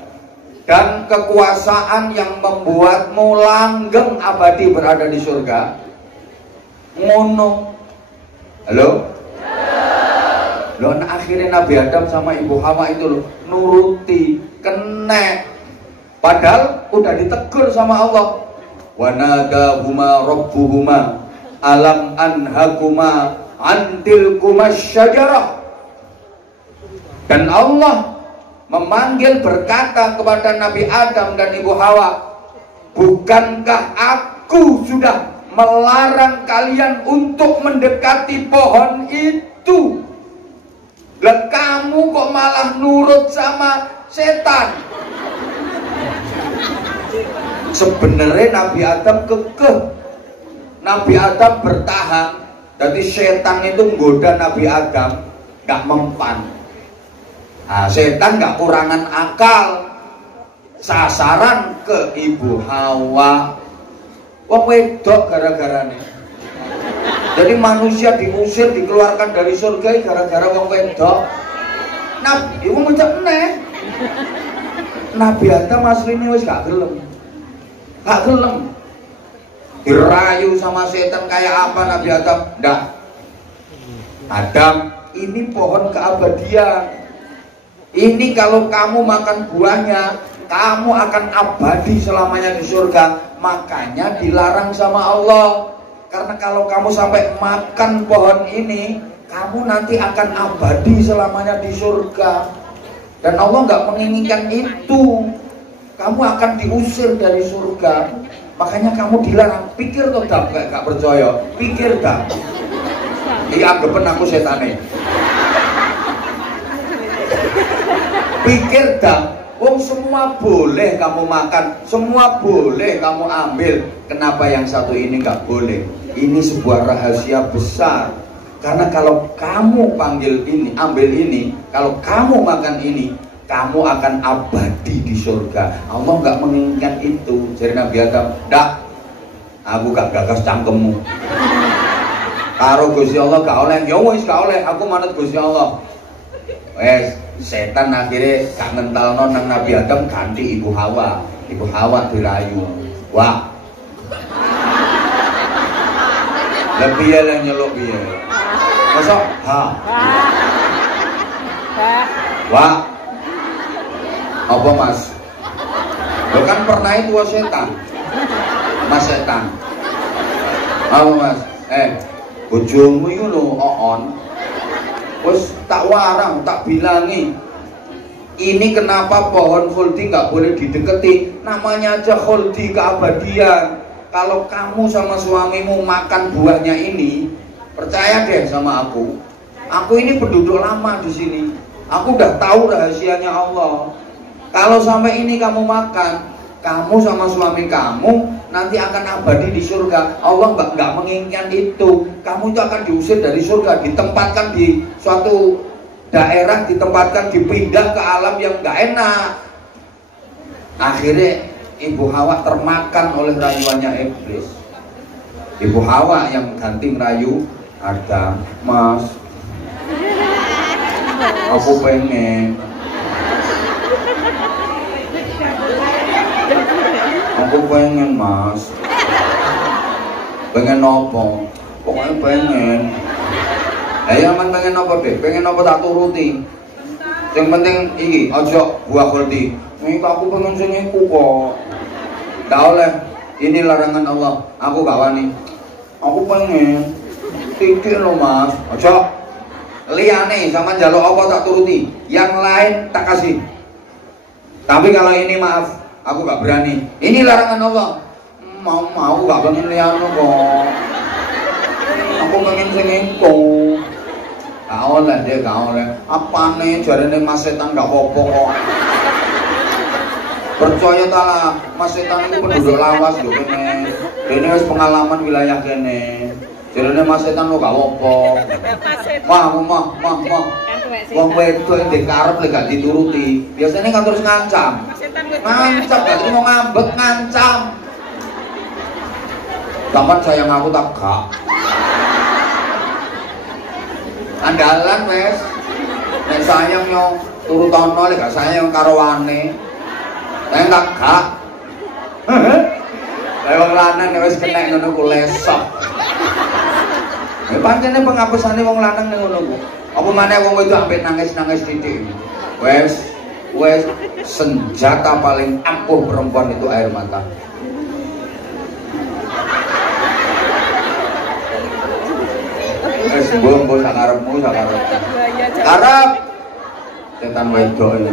dan kekuasaan yang membuatmu langgeng abadi berada di surga? Ngono. Halo? Loh, akhirnya Nabi Adam sama Ibu Hawa itu loh nuruti, kena. Padahal udah ditegur sama Allah. Wa nadahuma rabbuhuma alam anhakuma antilkumas syajarah. Dan Allah memanggil, berkata kepada Nabi Adam dan Ibu Hawa, bukankah aku sudah melarang kalian untuk mendekati pohon itu? Lah kamu kok malah nurut sama setan? Sebenarnya Nabi Adam kekeh, Nabi Adam bertahan. Jadi setan itu menggoda Nabi Adam, gak mempan. Nah, setan gak kurangan akal, sasaran ke Ibu Hawa. Wong wedok gara-garanya. Jadi manusia diusir, dikeluarkan dari surga gara-gara wong wedok. Nabi wong wedok meneh. Nabi Adam asline wis gak gelem. Gak gelem. Dirayu sama setan kayak apa Nabi Adam? Ndak. Adam, ini pohon keabadian. Ini kalau kamu makan buahnya, kamu akan abadi selamanya di surga. Makanya dilarang sama Allah. Karena kalau kamu sampai makan pohon ini, kamu nanti akan abadi selamanya di surga. Dan Allah nggak menginginkan itu. Kamu akan diusir dari surga. Makanya kamu dilarang. Pikir tuh dah, gak percaya. Pikir dah. Iya, anggapan aku setane. Pikir dah. Wong semua boleh kamu makan, semua boleh kamu ambil. Kenapa yang satu ini nggak boleh? Ini sebuah rahasia besar. Karena kalau kamu panggil ini, ambil ini, kalau kamu makan ini, kamu akan abadi di surga. Allah nggak menginginkan itu. Jadi Nabi Adam, "Ndak, aku gak gagas cangkemmu." Karo Gusti Allah gak oleh, ya wis gak oleh, aku manut Gusti Allah. Wes, setan akhirnya gak ngentalno nang Nabi Adam, ganti Ibu Hawa. Ibu Hawa dirayu. Wah. Lebih yang nyeluk piye? Masa? Ha. Wah. Apa Mas? Lo kan pernah itu setan. Mas setan. Apa Mas? Bojomu itu lho oon. Wes tak warang, tak bilangi. Ini kenapa pohon khuldi nggak boleh dideketi? Namanya aja khuldi, keabadian. Kalau kamu sama suamimu makan buahnya ini, percaya deh sama aku. Aku ini penduduk lama di sini. Aku udah tahu rahasianya Allah. Kalau sampai ini kamu makan, kamu sama suami kamu nanti akan abadi di surga. Allah nggak menginginkan itu. Kamu itu akan diusir dari surga, ditempatkan di suatu daerah, ditempatkan dipindah ke alam yang nggak enak. Akhirnya Ibu Hawa termakan oleh rayuannya iblis. Ibu Hawa yang ganti ngerayu Adam, "Mas, aku pengen Mas, pengen nopo, pokoknya pengen. Ayo man pengen nopo deh, pengen nopo tak turuti. Yang penting ini, ojo buah khuldi. Ini aku pengen sing iku kok. Gak oleh, ini larangan Allah. Aku gak wani. Aku pengen. Titik lo Mas, ojo. Liane sama jaluk apa tak turuti. Yang lain tak kasih. Tapi kalau ini maaf, aku gak berani. Ini larangan Allah. Mau gak pengen liano kok. Aku pengen sing iku. Gak oleh deh, gak oleh. Apa nih jarene Mas setan gak apa-apa kok. Percaya tak lah, Mas setan itu penduduk lawas lho kene. Kene wis pengalaman wilayah kene. Jarene Mas setan lo gak apa-apa. Mah. Wong wedok ndek karep lek gak dituruti, biasanya kan terus ngancam. Ngancam, gak mau ngambek, ngancam. Sampai sayang aku tak gak. Andalan wes. Nek sayang yo turutono lek gak sayang karo wane. Nek tak gak. Lah wong lanang wis kena ngono ku lesok. Pancene pengapusane wong lanang ning ngono ku. Apa maneh wong wedok ambek nangis-nangis titik. Wes senjata paling ampuh perempuan itu air mata. Wes bombo sakarepmu sakarep. Arep setan wedok ini.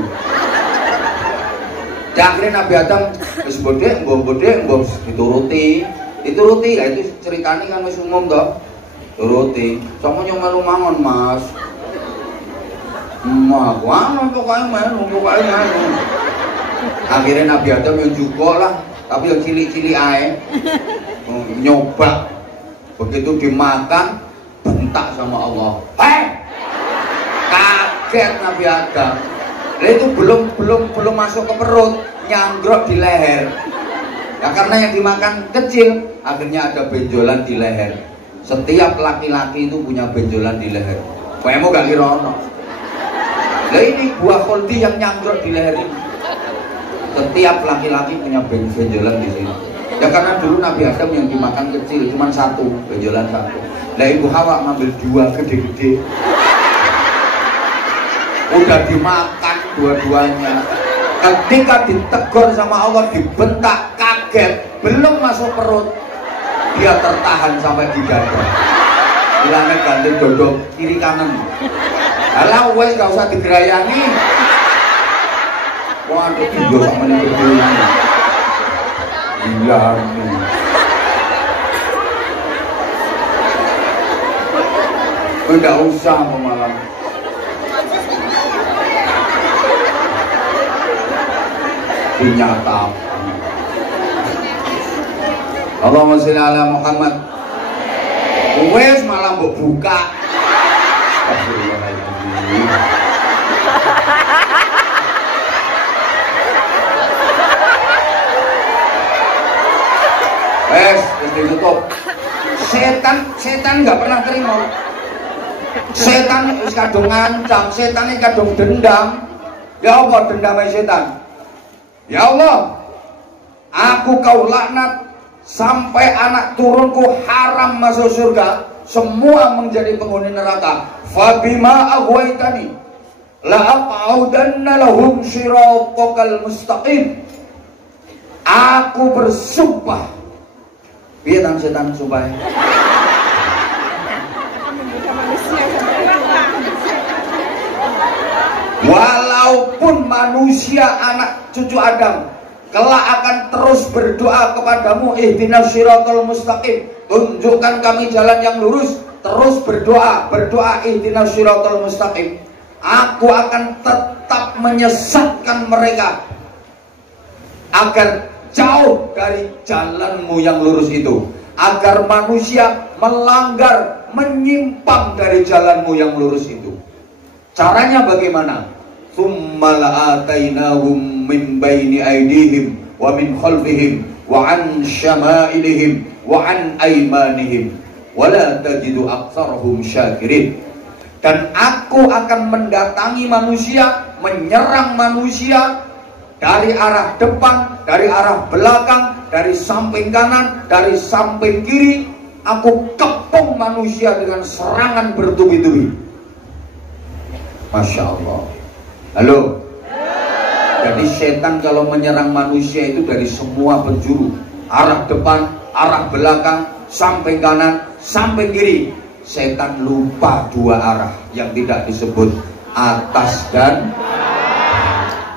Akhirnya Nabi Adam wis bodhe, mbok dituruti. Dituruti lah itu ceritanya kan wis umum toh. Turuti. Sama yang melu mangon Mas. Aku pokoknya melu. Akhirnya Nabi Adam yang juga lah, tapi yang cilik-cilik aja nyoba. Begitu dimakan, bentak sama Allah. Kaget Nabi Adam. Lah itu belum masuk ke perut, nyanggrok di leher. Nah karena yang dimakan kecil, akhirnya ada benjolan di leher. Setiap laki-laki itu punya benjolan di leher. Kamu gak kira ono. Lah ini buah khuldi yang nyanggrok di leher ini. Setiap laki-laki punya benjolan di sini. Ya karena dulu Nabi Adam yang dimakan kecil cuma satu, benjolan satu. Lah Ibu Hawa ngambil dua gede-gede. Udah dimakan dua-duanya. Ketika ditegur sama Allah, dibentak, kaget, belum masuk perut, dia tertahan sampai di dada. Bilangnya ganti dodok kiri kanan. Alah wes gak usah digerayangi. Waduh juga sama ini berdua. Gila nih. Udah usah malam. Dinyatakan. Allahumma sholli ala Muhammad. Wes malah mbok buka. Wis ditutup. Setan nggak pernah terima. Setan wis kadung ngancam, setan ini kadung dendam. Ya Allah, dendam setan. Ya Allah, aku kau laknat sampai anak turunku haram masuk surga, semua menjadi penghuni neraka. Fabima aghwaytani la aq'udanna lahum siratal mustaqim. Aku bersumpah. Piye tan setan sumpah? Walaupun manusia anak cucu Adam kelak akan terus berdoa kepadamu, ihdinas siratal mustaqim, tunjukkan kami jalan yang lurus, terus berdoa ihdinas siratal mustaqim, aku akan tetap menyesatkan mereka agar jauh dari jalanmu yang lurus itu, agar manusia melanggar, menyimpang dari jalanmu yang lurus itu. Caranya bagaimana? Tsumma la'atainahum min baini aydihim wa min khalfihim wa an syama'ilihim wa an aymanihim wa la tajidu aktsarahum syakirin. Dan aku akan mendatangi manusia, menyerang manusia dari arah depan, dari arah belakang, dari samping kanan, dari samping kiri. Aku kepung manusia dengan serangan bertubi-tubi. Masya Allah. Halo. Jadi setan kalau menyerang manusia itu dari semua penjuru, arah depan, arah belakang, samping kanan, samping kiri. Setan lupa dua arah yang tidak disebut atas dan bawah.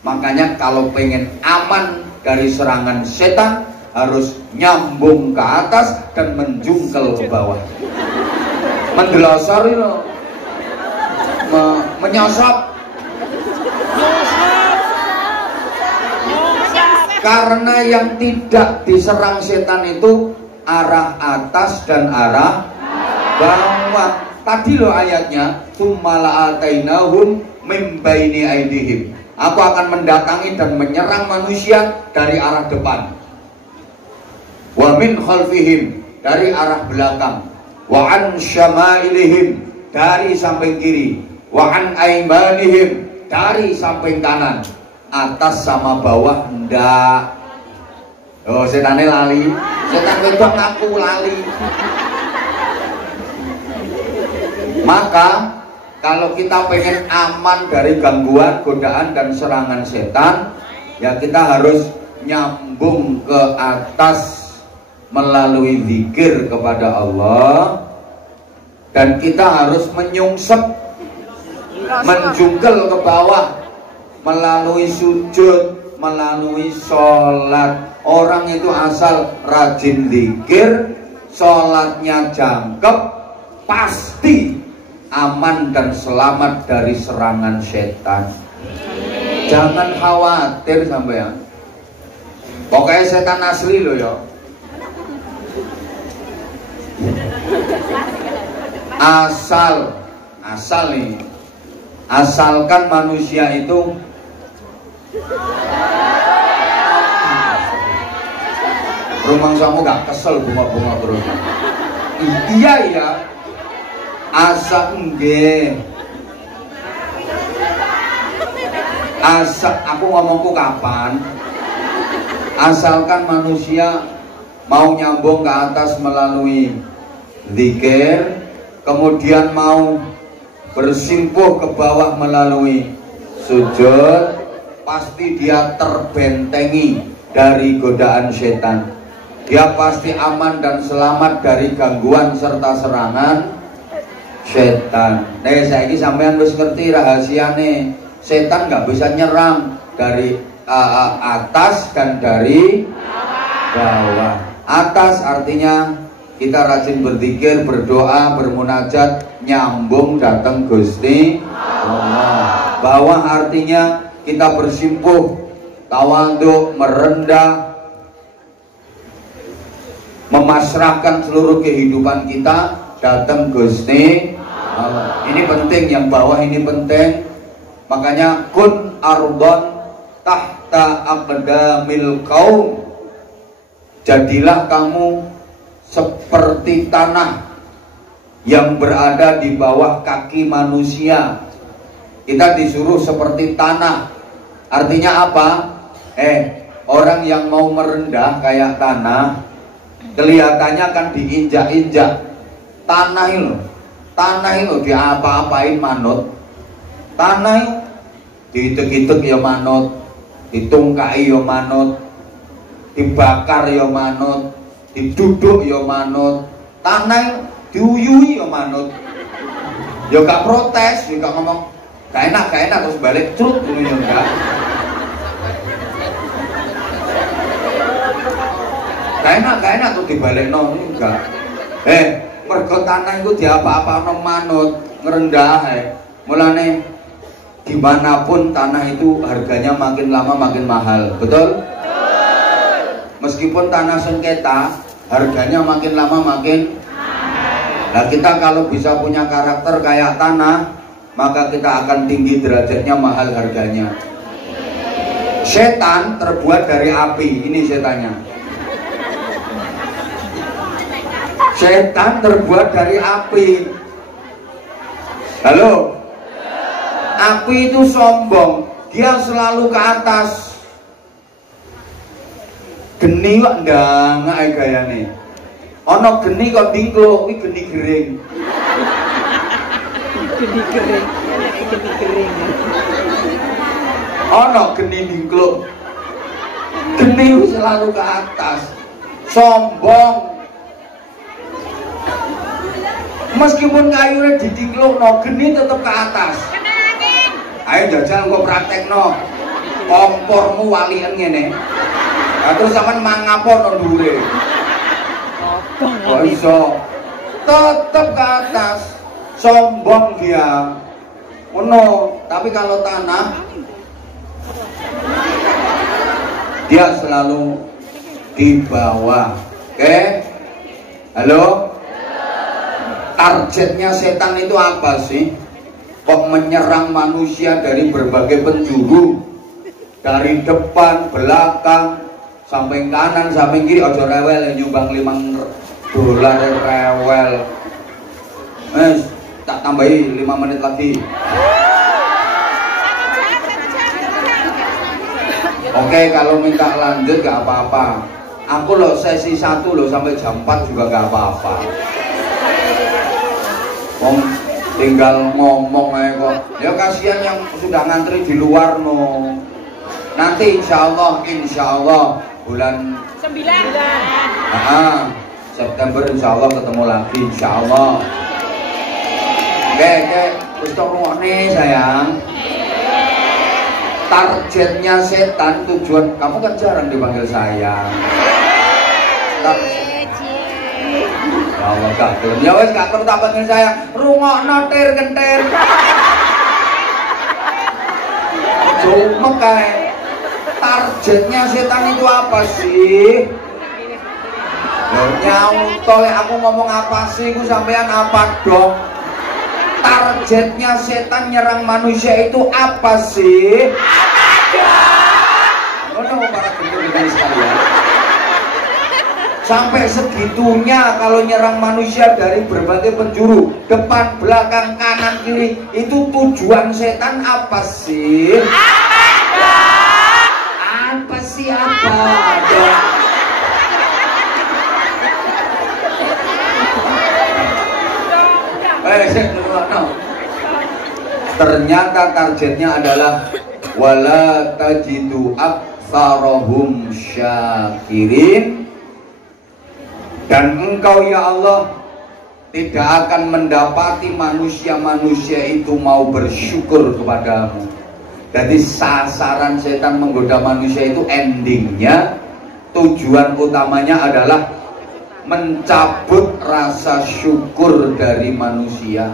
Makanya kalau pengen aman dari serangan setan, harus nyambung ke atas dan menjungkel ke bawah. Mendelasari loh, menyosap. Karena yang tidak diserang setan itu arah atas dan arah bawah. Tadi loh ayatnya, tsumma atainahum min baini aydihim. Aku akan mendatangi dan menyerang manusia dari arah depan. Wa min khalfihim, dari arah belakang. Wa an syama'ilihim, dari samping kiri. Wa an aymanihim, dari samping kanan. Atas sama bawah ndak. Oh, setane lali. Setan wedok aku lali. Maka kalau kita pengen aman dari gangguan, godaan dan serangan setan, ya kita harus nyambung ke atas melalui zikir kepada Allah, dan kita harus menyungsep, menjungkel ke bawah melalui sujud, melalui sholat. Orang itu asal rajin zikir, sholatnya jangkep, pasti aman dan selamat dari serangan setan. Jangan khawatir sampean. Pokoknya setan asli loh ya. Asal nih, asalkan manusia itu rumah kamu gak kesel bunga-bunga terus. Iya ya, asa enggak. Asa aku ngomongku kapan? Asalkan manusia mau nyambung ke atas melalui zikir, kemudian mau bersimpuh ke bawah melalui sujud, pasti dia terbentengi dari godaan setan. Dia pasti aman dan selamat dari gangguan serta serangan setan. Saya ini sampean wis ngerti rahasiane. Setan nggak bisa nyerang dari atas dan dari bawah. Atas artinya kita rajin berzikir, berdoa, bermunajat, nyambung datang Gusti Allah. Bawah artinya kita bersimpuh, tawadhu, merendah, memasrahkan seluruh kehidupan kita datang Gusti Allah. Ini penting, yang bawah ini penting. Makanya kun ardon tahta aqdamil qaum Jadilah kamu seperti tanah yang berada di bawah kaki manusia. Kita disuruh seperti tanah. Artinya apa? Orang yang mau merendah kayak tanah, kelihatannya kan diinjak-injak. Tanah itu diapa-apain manut. Tanah itu diitek-itek ya manut, ditungkai ya manut, dibakar ya manut, diduduk ya manut. Tanah diuyui ya manut. Ya gak protes, ya gak ngomong gak enak terus balik truk dulu ya enggak. Gak enak tuh dibalik no enggak. Mergo tanah itu diapa-apa no manut, ngerendah. Mulane dimanapun tanah itu harganya makin lama makin mahal, betul? Meskipun tanah sengketa, harganya makin lama makin. Nah kita kalau bisa punya karakter kayak tanah, maka kita akan tinggi derajatnya, mahal harganya. Setan terbuat dari api, ini setannya. Setan terbuat dari api. Halo? Api itu sombong, dia selalu ke atas. Geni kok ndangak gayane. Ana geni kok dingkluk, kuwi geni gering. Geni kering. Geni kering. Ana geni dingkluk. Geni selalu ke atas. Sombong. Meskipun kayunya didingkluk, no geni tetap ke atas. Ayo jajal kok praktekno. Kompormu walian ngene. Nah, terus sampean mangapa nang dhuwure? Kok iso? Tetep ke atas. Sombong dia. Ngono, tapi kalau tanah dia selalu di bawah. Oke? Halo? Targetnya setan itu apa sih? Kok menyerang manusia dari berbagai penjuru, dari depan, belakang, samping kanan, samping kiri. Ojo rewel, nyumbang $5 rewel. Tak tambahi 5 menit lagi. Oke, kalau minta lanjut gak apa-apa. Aku loh sesi 1 loh sampai jam 4 juga gak apa-apa. Tinggal ngomong aja kok. Ya kasihan yang sudah ngantri di luar no. Nanti insya Allah bulan 9 September insya Allah ketemu lagi insya Allah. Oke, terus nih sayang. Targetnya setan, tujuan kamu kan jarang dipanggil sayang. Ya Allah gak gelem. Ya wis gak perlu tak panggil sayang. Rungokno tir kentir. Cuma kae. Targetnya setan itu apa sih? Nyautol aku ngomong apa sih? Ku sampean apa dong? Targetnya setan nyerang manusia itu apa sih? Ngono para guru-guru sekalian. Sampai segitunya kalau nyerang manusia dari berbagai penjuru, depan, belakang, kanan, kiri. Itu tujuan setan apa sih? Apa sih apa? Ternyata targetnya adalah wala tajidu aktsarahum syakirin. Dan engkau ya Allah tidak akan mendapati manusia-manusia itu mau bersyukur kepadamu. Jadi sasaran setan menggoda manusia itu endingnya, tujuan utamanya adalah mencabut rasa syukur dari manusia.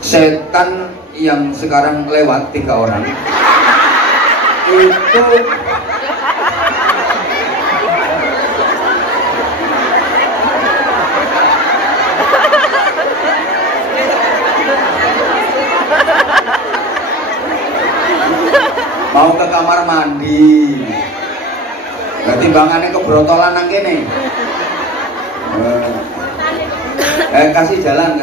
Setan yang sekarang lewat 3 orang itu mau ke kamar mandi. Lah timbangannya kebrotolan nang kene. Kasih jalan.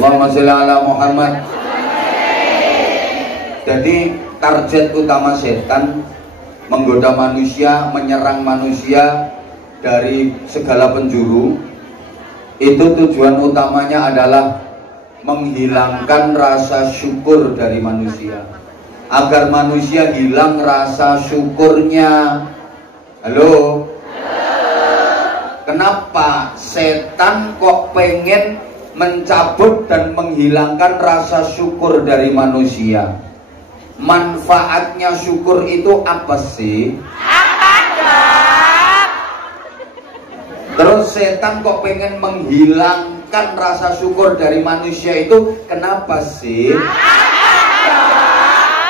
Allahumma sholli ala Muhammad. Jadi target utama setan menggoda manusia, menyerang manusia dari segala penjuru. Itu tujuan utamanya adalah menghilangkan rasa syukur dari manusia, agar manusia hilang rasa syukurnya. Halo? Kenapa setan kok pengen mencabut dan menghilangkan rasa syukur dari manusia? Manfaatnya syukur itu apa sih? Apa dong? Terus setan kok pengen menghilangkan rasa syukur dari manusia itu kenapa sih?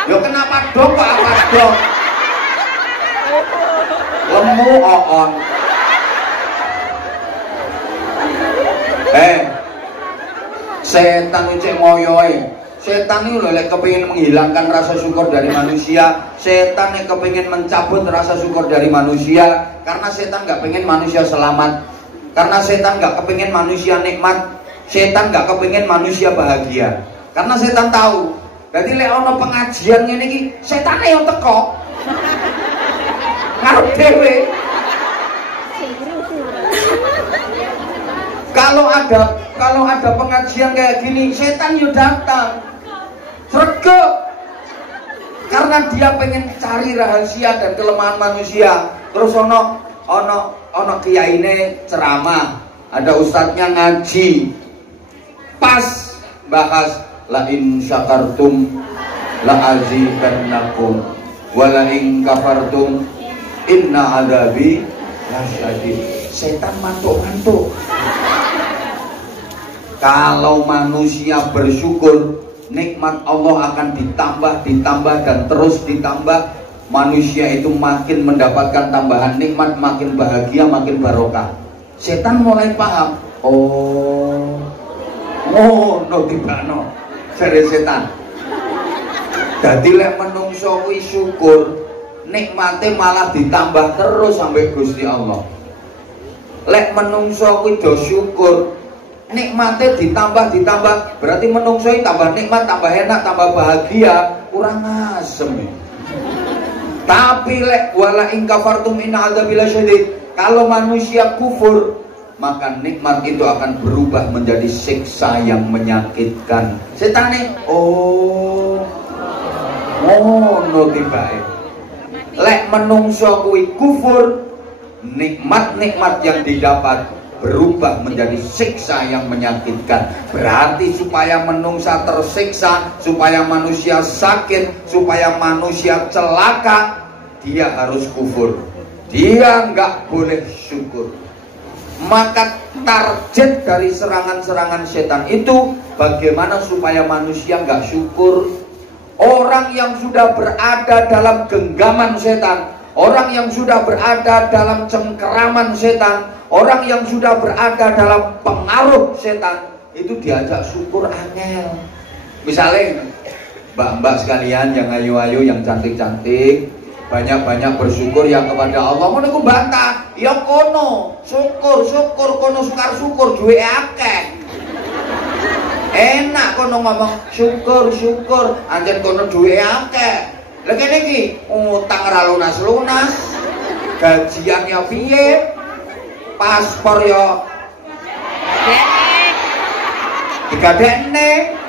Ya kenapa dong kok apa dong? Lemu oon. Setan cek moyoe. Setan itu lek kepingin menghilangkan rasa syukur dari manusia. Setan yang kepingin mencabut rasa syukur dari manusia. Karena setan gak pengen manusia selamat. Karena setan gak kepingin manusia nikmat. Setan gak kepingin manusia bahagia. Karena setan tahu. Jadi lek ono pengajian ngene iki, setane yang teko. Ngarep dhewe. Kalau ada pengajian kayak gini, setan yo datang. Sregep. Karena dia pengen cari rahasia dan kelemahan manusia. Terus ono kiyaine ceramah, ada ustadznya ngaji. Pas bahas la in syakartum la azidannakum wa la in kafartum inna adabi lasyadid. Setan mantuk-mantuk. Kalau manusia bersyukur, nikmat Allah akan ditambah dan terus ditambah. Manusia itu makin mendapatkan tambahan nikmat, makin bahagia, makin barokah. Setan mulai paham. Oh, no tibano. Jare setan. Dadi lek menungso kuwi syukur, nikmate malah ditambah terus sampai Gusti Allah. Lek menungso kuwi do syukur, nikmatnya ditambah, berarti menungsoi tambah nikmat, tambah enak, tambah bahagia, kurang asem ya. Tapi lek wala in kafartum inna adzabil syadid, kalau manusia kufur, maka nikmat itu akan berubah menjadi siksa yang menyakitkan. Setane no tibae. Lek menungso kuwi kufur, nikmat-nikmat yang didapat berubah menjadi siksa yang menyakitkan. Berarti supaya menungsa tersiksa, supaya manusia sakit, supaya manusia celaka, dia harus kufur. Dia nggak boleh syukur. Maka target dari serangan-serangan setan itu bagaimana supaya manusia nggak syukur. Orang yang sudah berada dalam genggaman setan, orang yang sudah berada dalam cengkeraman setan, orang yang sudah berada dalam pengaruh setan, itu diajak syukur angel. Misalnya mbak-mbak sekalian yang ayu-ayu, yang cantik-cantik, banyak-banyak bersyukur yang kepada Allah. Mau niku bantah, ya kono syukur, kono syukur duwe akeh. Enak kono ngomong syukur, anjen kono duwe akeh. Lah kene iki utang ra lunas-lunas, gajiannya piye? Paspor yo digadekne,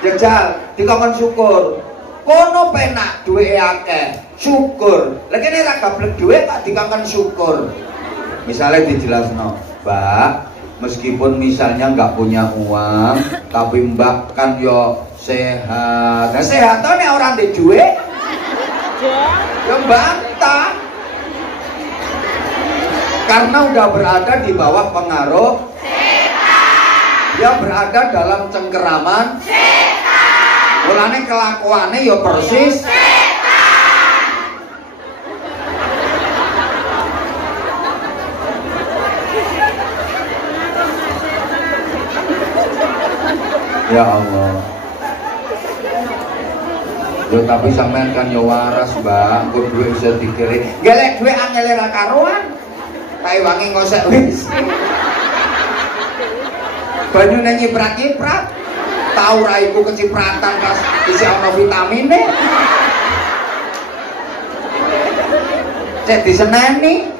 jajal dikongkon syukur. Kono penak duwe akeh, syukur. Lah kene ra gablek duwe tak dikongkon syukur. Misalnya dijelasno, Mbak, meskipun misalnya nggak punya uang, tapi Mbak kan yo sehat. Nah sehat to nek ora ndek duwe ya bantah. Karena udah berada di bawah pengaruh setan. Dia berada dalam cengkeraman setan. Mulane kelakuannya ya persis setan. Ya Allah. Yo tapi sampean kan yo waras, Mbak. Engko dhuwit iso dikire. Gelek dhuwit angel ra karuan. Kae wangi ngosek wis. Banyu nang nyiprat-nyiprat. Tau ra iku kecipratan pas isih ana vitamine. Cek diseneni.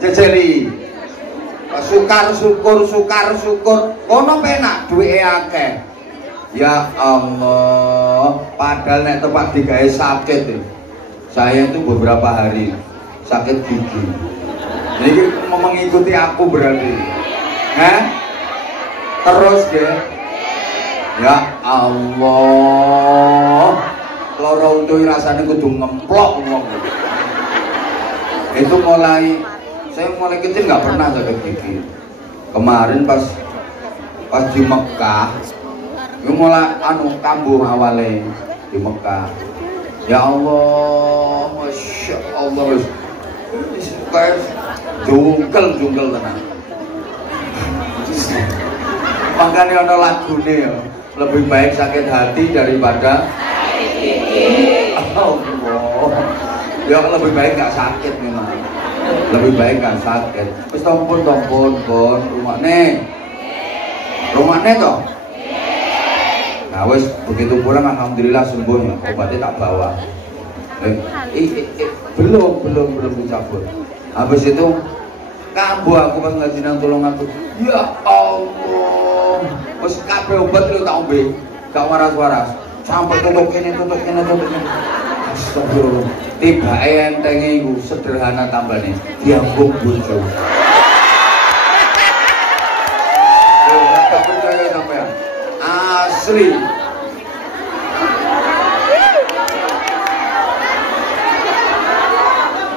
Jejeli. Sukar syukur. Ono penak duwike akeh. Ya Allah, padahal nek tempat digawe sakit saya itu beberapa hari sakit gigi. Ini mengikuti aku berarti. Terus deh. Ya Allah, loro untuh rasanya kudu ngemplok ngomong. Itu saya mulai kecil nggak pernah sakit gigi. Kemarin pas di Mekah itu mulai kambuh awalnya di Mekah. Ya Allah, Masya Allah, kayak jungkel tenang. Makanya ada lagunya ya, lebih baik sakit hati daripada Allah. Ya lebih baik nggak sakit memang, lebih baik nggak sakit. Terus tompon rumahnya toh. Nah wes begitu pulang alhamdulillah sembuh ya, obatnya tak bawa. Belum dicabut. Habis itu kambuh aku pas ngaji nang tolong aku. Ya Allah, wes kabeh obat lu tak ombe, gak waras-waras. Sampai tutup ini. Astagfirullah. Tiba entenge iku sederhana tambane, diambung bojo. Asli.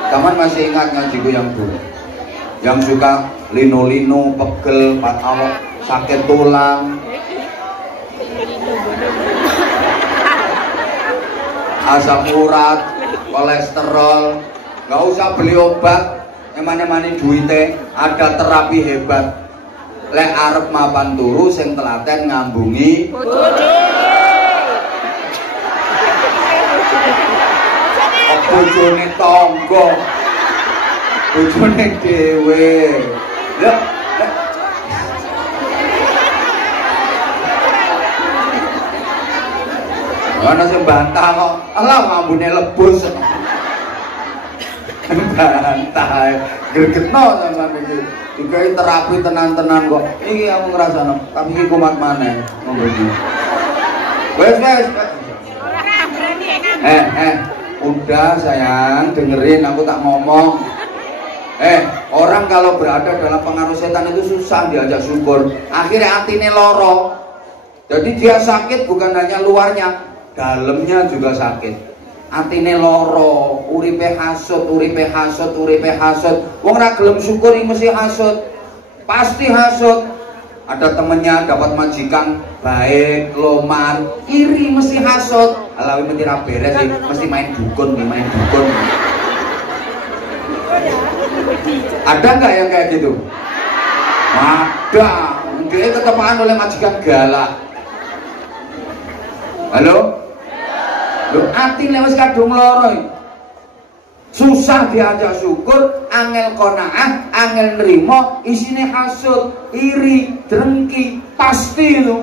Kaman masih ingat ngajiku yang dulu, yang suka lino-lino, pegel, awak sakit tulang, asam urat, kolesterol, nggak usah beli obat, emane duite, ada terapi hebat. Lek arep mapan turu sing telaten ngambungi bojone tangga, bojone dhewe. Ya ana sing bantah kok, alah ngambune lebus. Bantah gregetno sampean iki. Dikai terapi tenan-tenan kok. Iki aku ngrasakno, tapi iki kumat maneh ngombe iki. Wes. Udah sayang, dengerin aku tak ngomong. Orang kalau berada dalam pengaruh setan itu susah diajak syukur. Akhirnya atine loro. Jadi dia sakit bukan hanya luarnya, dalamnya juga sakit. Atine loro, uripe hasud. Wong ra gelem syukur mesti hasud. Pasti hasud. Ada temennya dapat majikan baik, loman, iri mesti hasud. Alawi mesti ra beres sih, mesti main dukun. Ada nggak yang kayak gitu? Ada. Dia ketepaan oleh majikan galak. Halo? Lho ati lewes kadung loro. Susah diajak syukur, angel qanaah, angel nrimo, isine hasud, iri, drengki, pasti itu.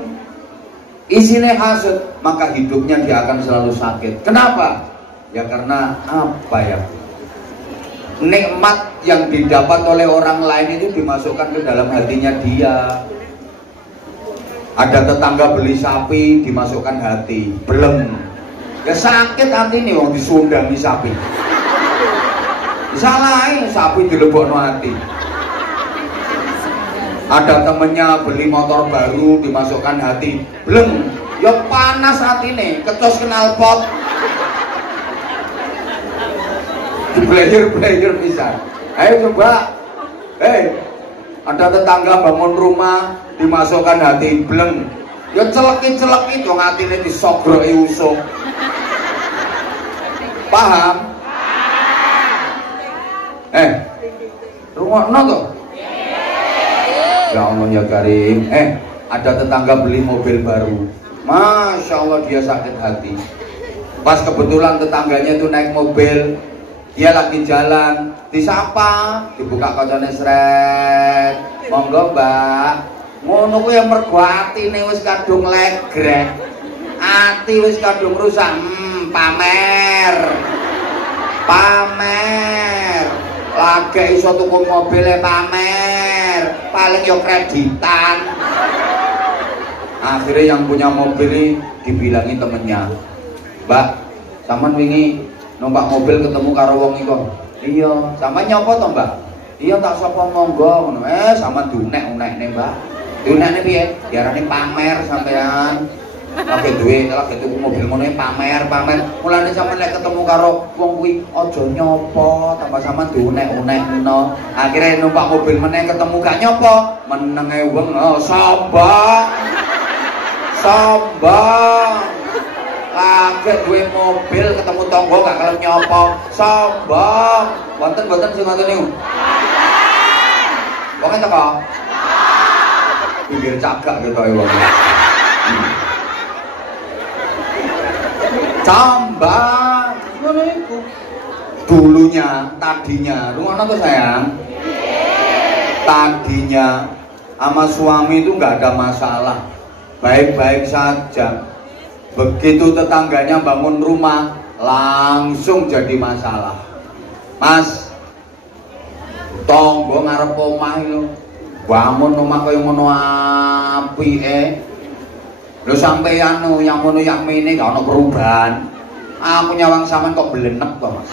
Isine hasud, maka hidupnya dia akan selalu sakit. Kenapa? Ya karena apa ya? Nikmat yang didapat oleh orang lain itu dimasukkan ke dalam hatinya dia. Ada tetangga beli sapi dimasukkan hati, belum. Ya sakit hati nih wong disundangi sapi. Disalahin sapi dilebokno hati. Ada temennya beli motor baru dimasukkan hati, belum. Ya panas hati nih, kecos knalpot. Player bisa. Ayo coba. Ada tetangga bangun rumah dimasukkan hati, belum. Ya celeki dong hatine disogroki usuk. Paham? Rungokno toh? Ya Allah ya Karim. Ada tetangga beli mobil baru. Masya Allah dia sakit hati. Pas kebetulan tetangganya itu naik mobil, dia lagi jalan, disapa, dibuka kacanya sret. Monggo Mbak. Ngono kuwi mergo atine wis kadung legrek. Ati wis kadung rusak. Pamer. Pamer. Lagi iso tuku mobilnya pamer. Paling yo kreditan. Akhirnya yang punya mobil ini dibilangi temennya, Mbak, sampean wingi numpak mobil ketemu karo wong iku. Iya, sampean nyapa to, Mbak? Iya tak sapa monggo ngono. Sampean diunek-unekne, Mbak. Diunekne piye? Diarani pamer sampean. Lagi duwe, lagi tuku mobil ngono pamer. Mulane sampean nek ketemu karo wong kuwi aja nyopo, tambah sampean diunek-unekno. Akhire numpak mobil meneh ketemu gak nyopo, menenge wong sombong. Sombong. Lagi duwe mobil ketemu tonggo gak kelem nyopo, sombong. Wonten sing ngoten niku. Wong enten kok. Bibir cagak ketoke wong. Sombong. Ngono iku. Dulunya, tadinya, rumah tuh sayang. Tadinya sama suami itu nggak ada masalah, baik-baik saja. Begitu tetangganya bangun rumah, langsung jadi masalah. Mas, tonggo ngarep omah lho, bangun rumah kaya ngono apike. Lho sampeyan yang ngono yang mene gak ono perubahan. Aku nyawang sampean kok belenek to, Mas.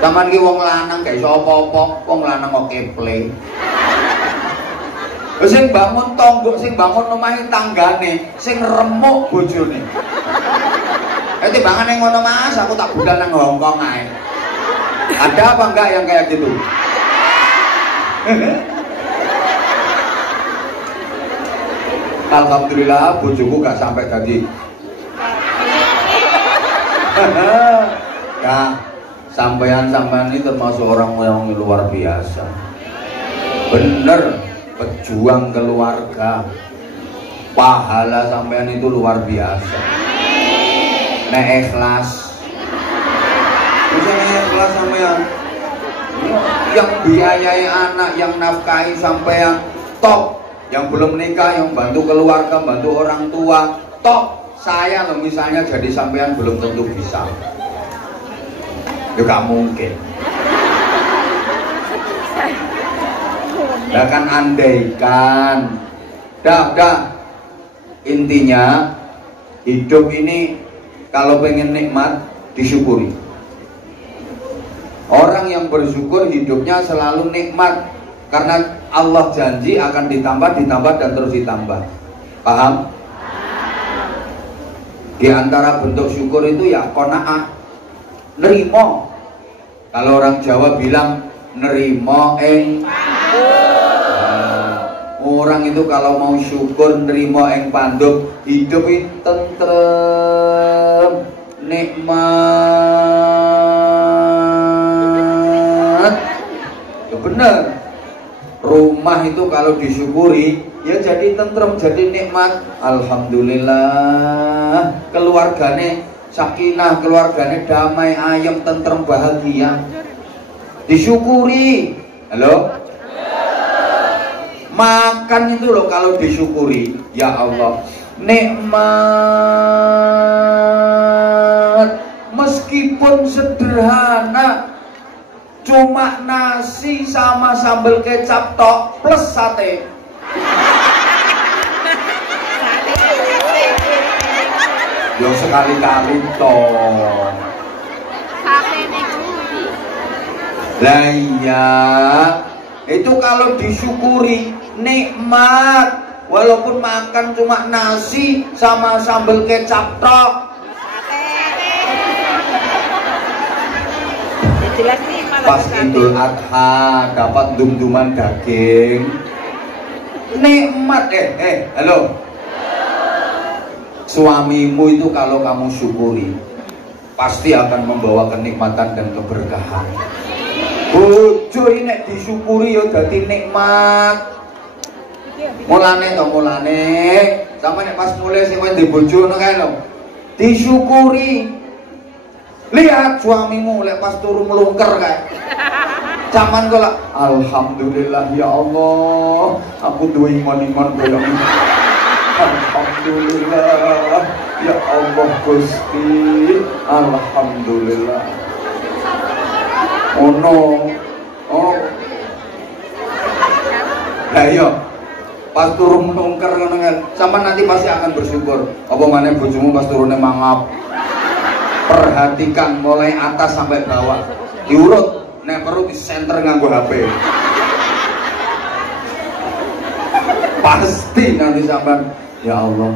Sampeyan ki wong lanang gak iso apa-apa, wong lanang kok keple. Sing bangun tonggo, sing bangun omahe tanggane, sing remuk bojone. Timbangane ngono Mas, aku tak budal nang Hongkong ae. Ada apa enggak yang kayak gitu? Alhamdulillah bojoku gak sampai tadi. Nah, sampean ini termasuk orang yang luar biasa. Bener, pejuang keluarga. Pahala sampean itu luar biasa. Nek ikhlas. Misalnya ikhlas sampean. Yang biayai anak, yang nafkahi sampean top. Yang belum nikah, yang bantu keluarga, bantu orang tua top. Saya loh misalnya jadi sampean belum tentu bisa. Ya gak mungkin. Ya kan andaikan. Dah. Intinya hidup ini kalau pengen nikmat disyukuri. Orang yang bersyukur hidupnya selalu nikmat karena Allah janji akan ditambah dan terus ditambah. Paham? Di antara bentuk syukur itu ya qanaah, nerimo. Kalau orang Jawa bilang nerimo orang itu kalau mau syukur nerimo panduk, hidup itu tentrem, nikmat. Ya bener. Rumah itu kalau disyukuri ya jadi tentrem, jadi nikmat. Alhamdulillah. Keluargane sakinah, keluargane damai, ayem, tentrem, bahagia. Disyukuri. Halo? Makan itu loh kalau disyukuri, ya Allah, nikmat. Meskipun sederhana, cuma nasi sama sambal kecap tok plus sate. Yo sekali-kali toh. Lah iya, itu kalau disyukuri nikmat. Walaupun makan cuma nasi sama sambal kecap tok. Pas Idul Adha dapat dum-duman daging, nikmat. Halo. Suamimu itu kalau kamu syukuri pasti akan membawa kenikmatan dan keberkahan. Bojo ini disyukuri ya dadi nikmat. Mulane sampe nek pas mulai sing kowe ndek bojo ngono kae lho. disyukuri. Lihat suamimu lek pas turu melungker kayak zaman kok alhamdulillah ya Allah aku duwe iman-iman koyo ini. Alhamdulillah ya Allah Gusti, alhamdulillah. Oh no. Oh. Lah iya. Pas turun melungker ngono kan, sampean nanti pasti akan bersyukur. Apa maneh bojomu pas turune mangap. Perhatikan mulai atas sampai bawah. Diurut, nek perlu di center nganggo HP. Pasti nanti sampean, ya Allah.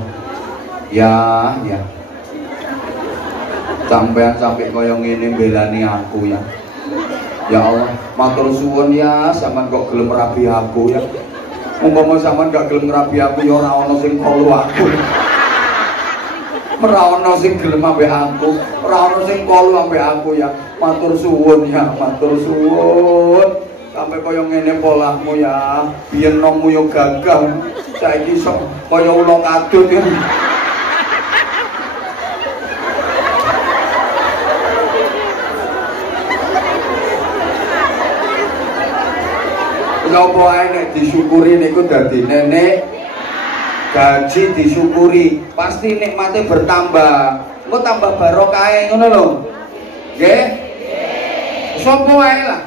Ya. Sampean sampai koyo ngene belani aku ya. Ya Allah, matur suwun ya, sampean kok gelem rabi aku ya. Umpama sampean gak gelem rabi aku ya ora ono sing kolu aku. Ora ono sing gelem ambek aku, ora ono sing kolu ambek aku ya. Matur suwun ya, matur suwun. Sampai kaya ngene polahmu ya. Biyen nommu yo gagah. Saiki sok kaya ula kadut ya. Napa ae nek disyukuri niku dadi nenek. Gaji disyukuri, pasti nikmatnya bertambah. Engko tambah barokah ngono lho. Nggih? Sapa wae lah.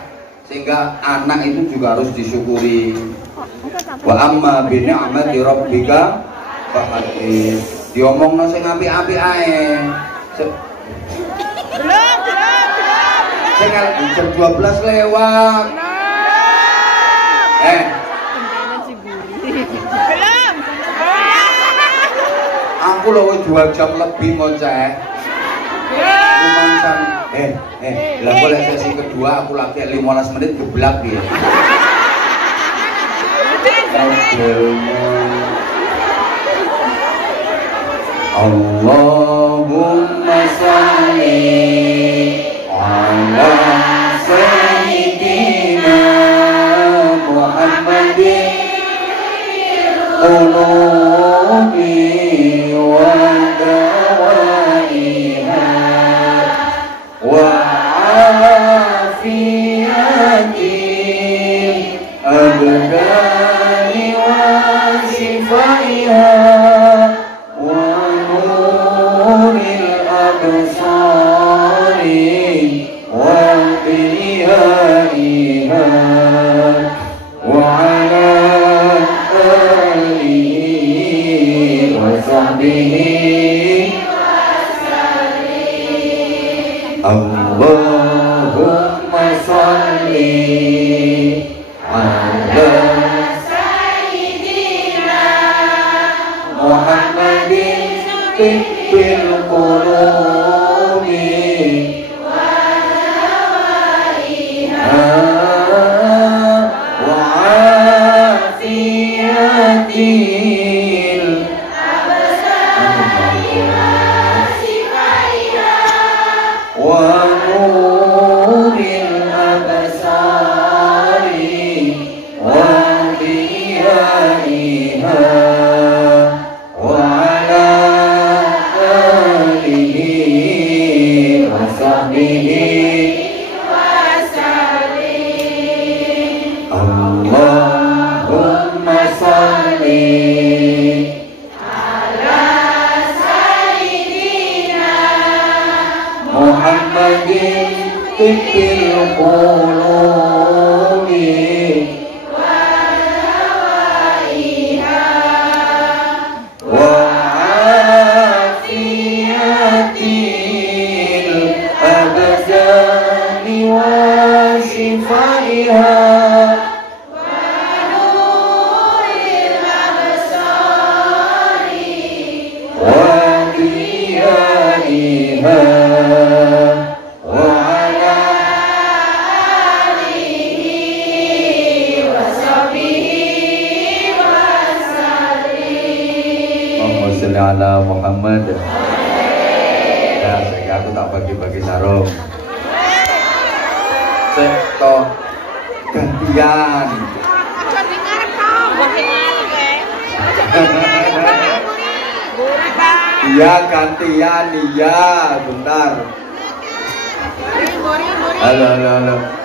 Sehingga anak itu juga harus disyukuri. Wa amma bi ni'mati rabbika fahaddits. Diomongno sing apik-apik ae. Belum. Sing jam 12 lewat. Belum. Aku loh 2 jam lebih ngoceh. Lumayan. Lah boleh sesi kedua aku lagi 15 menit geblak dia. Allahumma sholli ala sayyidina Muhammadin qulubi wa dawaiha wa afiyatin abdani wa shifaiha wa nuril absari wa biyaiha wa ala alihi wa sahbihi Allahumma sholli ala sayyidina Muhammadin tibbil qulubi wa dawaiha wa afiyatil wa nuril absari wa diyaiha wa ala alihi wa sahbihi wa sallim. Allahumma sholli Muhammadin tibbil qulubi wa dawaiha wa afiyatil abdani wa shifaiha wa nuril absari wa diyaiha ala Muhammad. Nah, sehingga aku tak bagi-bagi sarung. Sektor gantian. Jadi ngarep kau. Iya gantian, iya bentar. Halo halo halo.